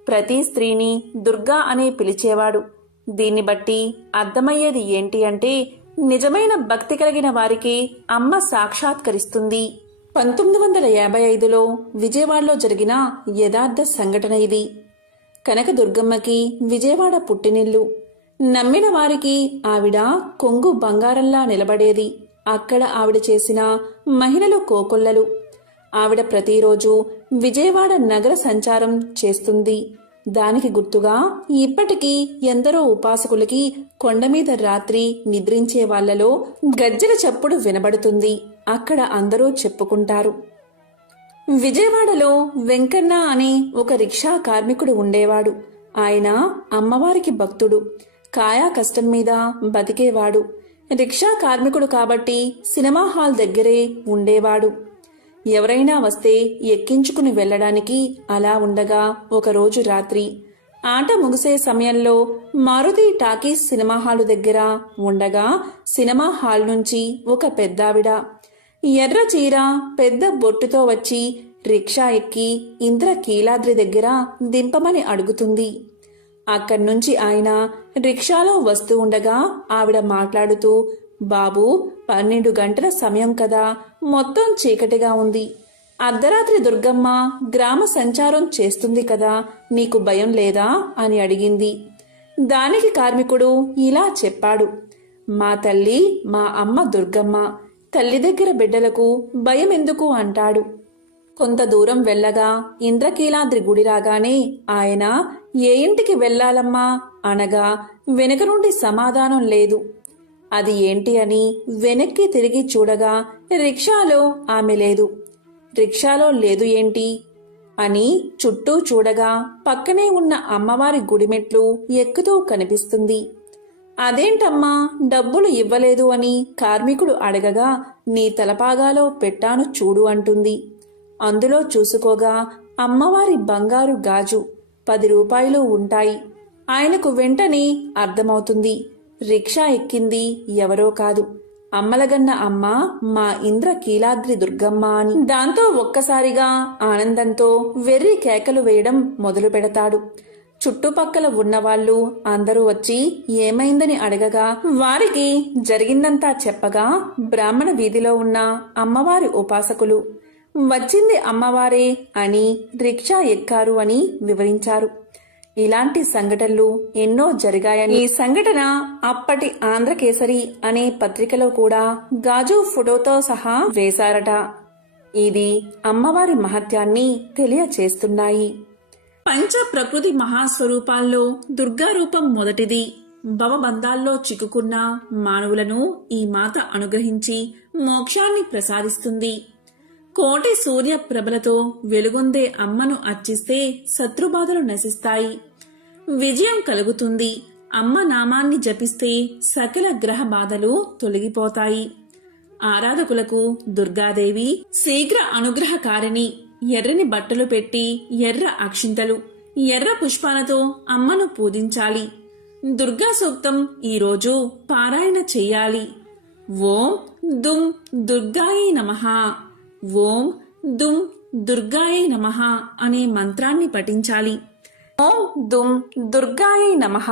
ప్రతి స్త్రీని దుర్గా అనే పిలిచేవాడు. దీన్ని బట్టి అర్థమయ్యేది ఏంటి అంటే, నిజమైన భక్తి కలిగిన వారికి అమ్మ సాక్షాత్కరిస్తుంది. 1955లో విజయవాడలో జరిగిన యథార్థ సంఘటన ఇది. కనకదుర్గమ్మకి విజయవాడ పుట్టినిల్లు. నమ్మిన వారికి ఆవిడ కొంగు బంగారంలా నిలబడేది. అక్కడ ఆవిడ చేసిన మహిళలు కోకొల్లలు. ఆవిడ ప్రతిరోజు విజయవాడ నగర సంచారం చేస్తుంది. దానికి గుర్తుగా ఇప్పటికీ ఎందరో ఉపాసకులకి కొండమీద రాత్రి నిద్రించే వాళ్లలో గజ్జెల చప్పుడు వినబడుతుంది. అక్కడ అందరూ చెప్పుకుంటారు. విజయవాడలో వెంకన్న అనే ఒక రిక్షా కార్మికుడు ఉండేవాడు. ఆయన అమ్మవారికి భక్తుడు. కాయా కష్టం మీద బతికేవాడు. రిక్షా కార్మికుడు కాబట్టి సినిమా హాల్ దగ్గరే ఉండేవాడు. ఎవరైనా వస్తే ఎక్కించుకుని వెళ్లడానికి అలా ఉండగా ఒకరోజు రాత్రి ఆట ముగిసే సమయంలో మారుతి టాకీస్ సినిమా హాలు దగ్గర ఉండగా సినిమా హాల్ నుంచి ఒక పెద్దావిడ ఎర్ర చీర పెద్ద బొట్టుతో వచ్చి రిక్షా ఎక్కి ఇంద్రకీలాద్రి దగ్గర దింపమని అడుగుతుంది. అక్కడ్నుంచి ఆయన రిక్షాలో వస్తూ ఉండగా ఆవిడ మాట్లాడుతూ, బాబూ, 12 గంటల సమయం కదా, మొత్తం చీకటిగా ఉంది. అర్ధరాత్రి దుర్గమ్మ గ్రామ సంచారం చేస్తుంది కదా, నీకు భయం లేదా అని అడిగింది. దానికి కార్మికుడు ఇలా చెప్పాడు, మా తల్లి మా అమ్మ దుర్గమ్మ, తల్లి దగ్గర బిడ్డలకు భయం ఎందుకు అంటాడు. కొంత దూరం వెళ్ళగా ఇంద్రకీలాద్రి గుడి రాగానే ఆయన ఏ ఇంటికి వెళ్ళాలమ్మా అనగా వెనుక నుండి సమాధానం లేదు. అది ఏంటి అని వెనక్కి తిరిగి చూడగా రిక్షాలో ఆమె లేదు. రిక్షాలో లేదు ఏంటి అని చుట్టూ చూడగా పక్కనే ఉన్న అమ్మవారి గుడిమెట్లు ఎక్కుతూ కనిపిస్తుంది. అదేంటమ్మా, డబ్బులు ఇవ్వలేదు అని కార్మికుడు అడగగా, నీ తలపాగాలో పెట్టాను చూడు అంటుంది. అందులో చూసుకోగా అమ్మవారి బంగారు గాజు 10 రూపాయలు ఉంటాయి. ఆయనకు వెంటనే అర్థమవుతుంది, రిక్షా ఎక్కింది ఎవరో కాదు, అమ్మలగన్న అమ్మ మా ఇంద్రకీలాద్రి దుర్గమ్మ అని. దాంతో ఒక్కసారిగా ఆనందంతో వెర్రి కేకలు వేయడం మొదలు పెడతాడు. చుట్టుపక్కల ఉన్నవాళ్లు అందరూ వచ్చి ఏమైందని అడగగా వారికి జరిగిందంతా చెప్పగా బ్రాహ్మణ వీధిలో ఉన్న అమ్మవారి ఉపాసకులు వచ్చింది అమ్మవారే అని రిక్షా ఎక్కారు అని వివరించారు. ఇలాంటి సంఘటనలు ఎన్నో జరిగాయని, ఈ సంఘటన అప్పటి ఆంధ్రకేసరి అనే పత్రికలో కూడా గాజు ఫోటోతో సహా వేశారట. ఇది అమ్మవారి మహత్యాన్ని తెలియచేస్తున్నాయి. పంచ ప్రకృతి మహాస్వరూపాల్లో దుర్గా రూపం మొదటిది. భవబంధాల్లో చిక్కుకున్న మానవులను ఈ మాత అనుగ్రహించి మోక్షాన్ని ప్రసాదిస్తుంది. కోటి సూర్య ప్రభలతో వెలుగొందే అమ్మను అర్చిస్తే శత్రుబాధలు నశిస్తాయి, విజయం కలుగుతుంది. అమ్మ నామాన్ని జపిస్తే సకల గ్రహ బాధలు తొలగిపోతాయి. ఆరాధకులకు దుర్గాదేవి శీఘ్ర అనుగ్రహకారిణి. ఎర్రని బట్టలు పెట్టి ఎర్ర అక్షింతలు, ఎర్ర పుష్పాలతో అమ్మను పూజించాలి. దుర్గా సూక్తం ఈరోజు పారాయణ చెయ్యాలి. ఓం దుం దుర్గాయే నమః, ఓం దుం దుర్గాయే నమః అనే మంత్రాన్ని పఠించాలి. ఓం దుం దుర్గాయే నమః.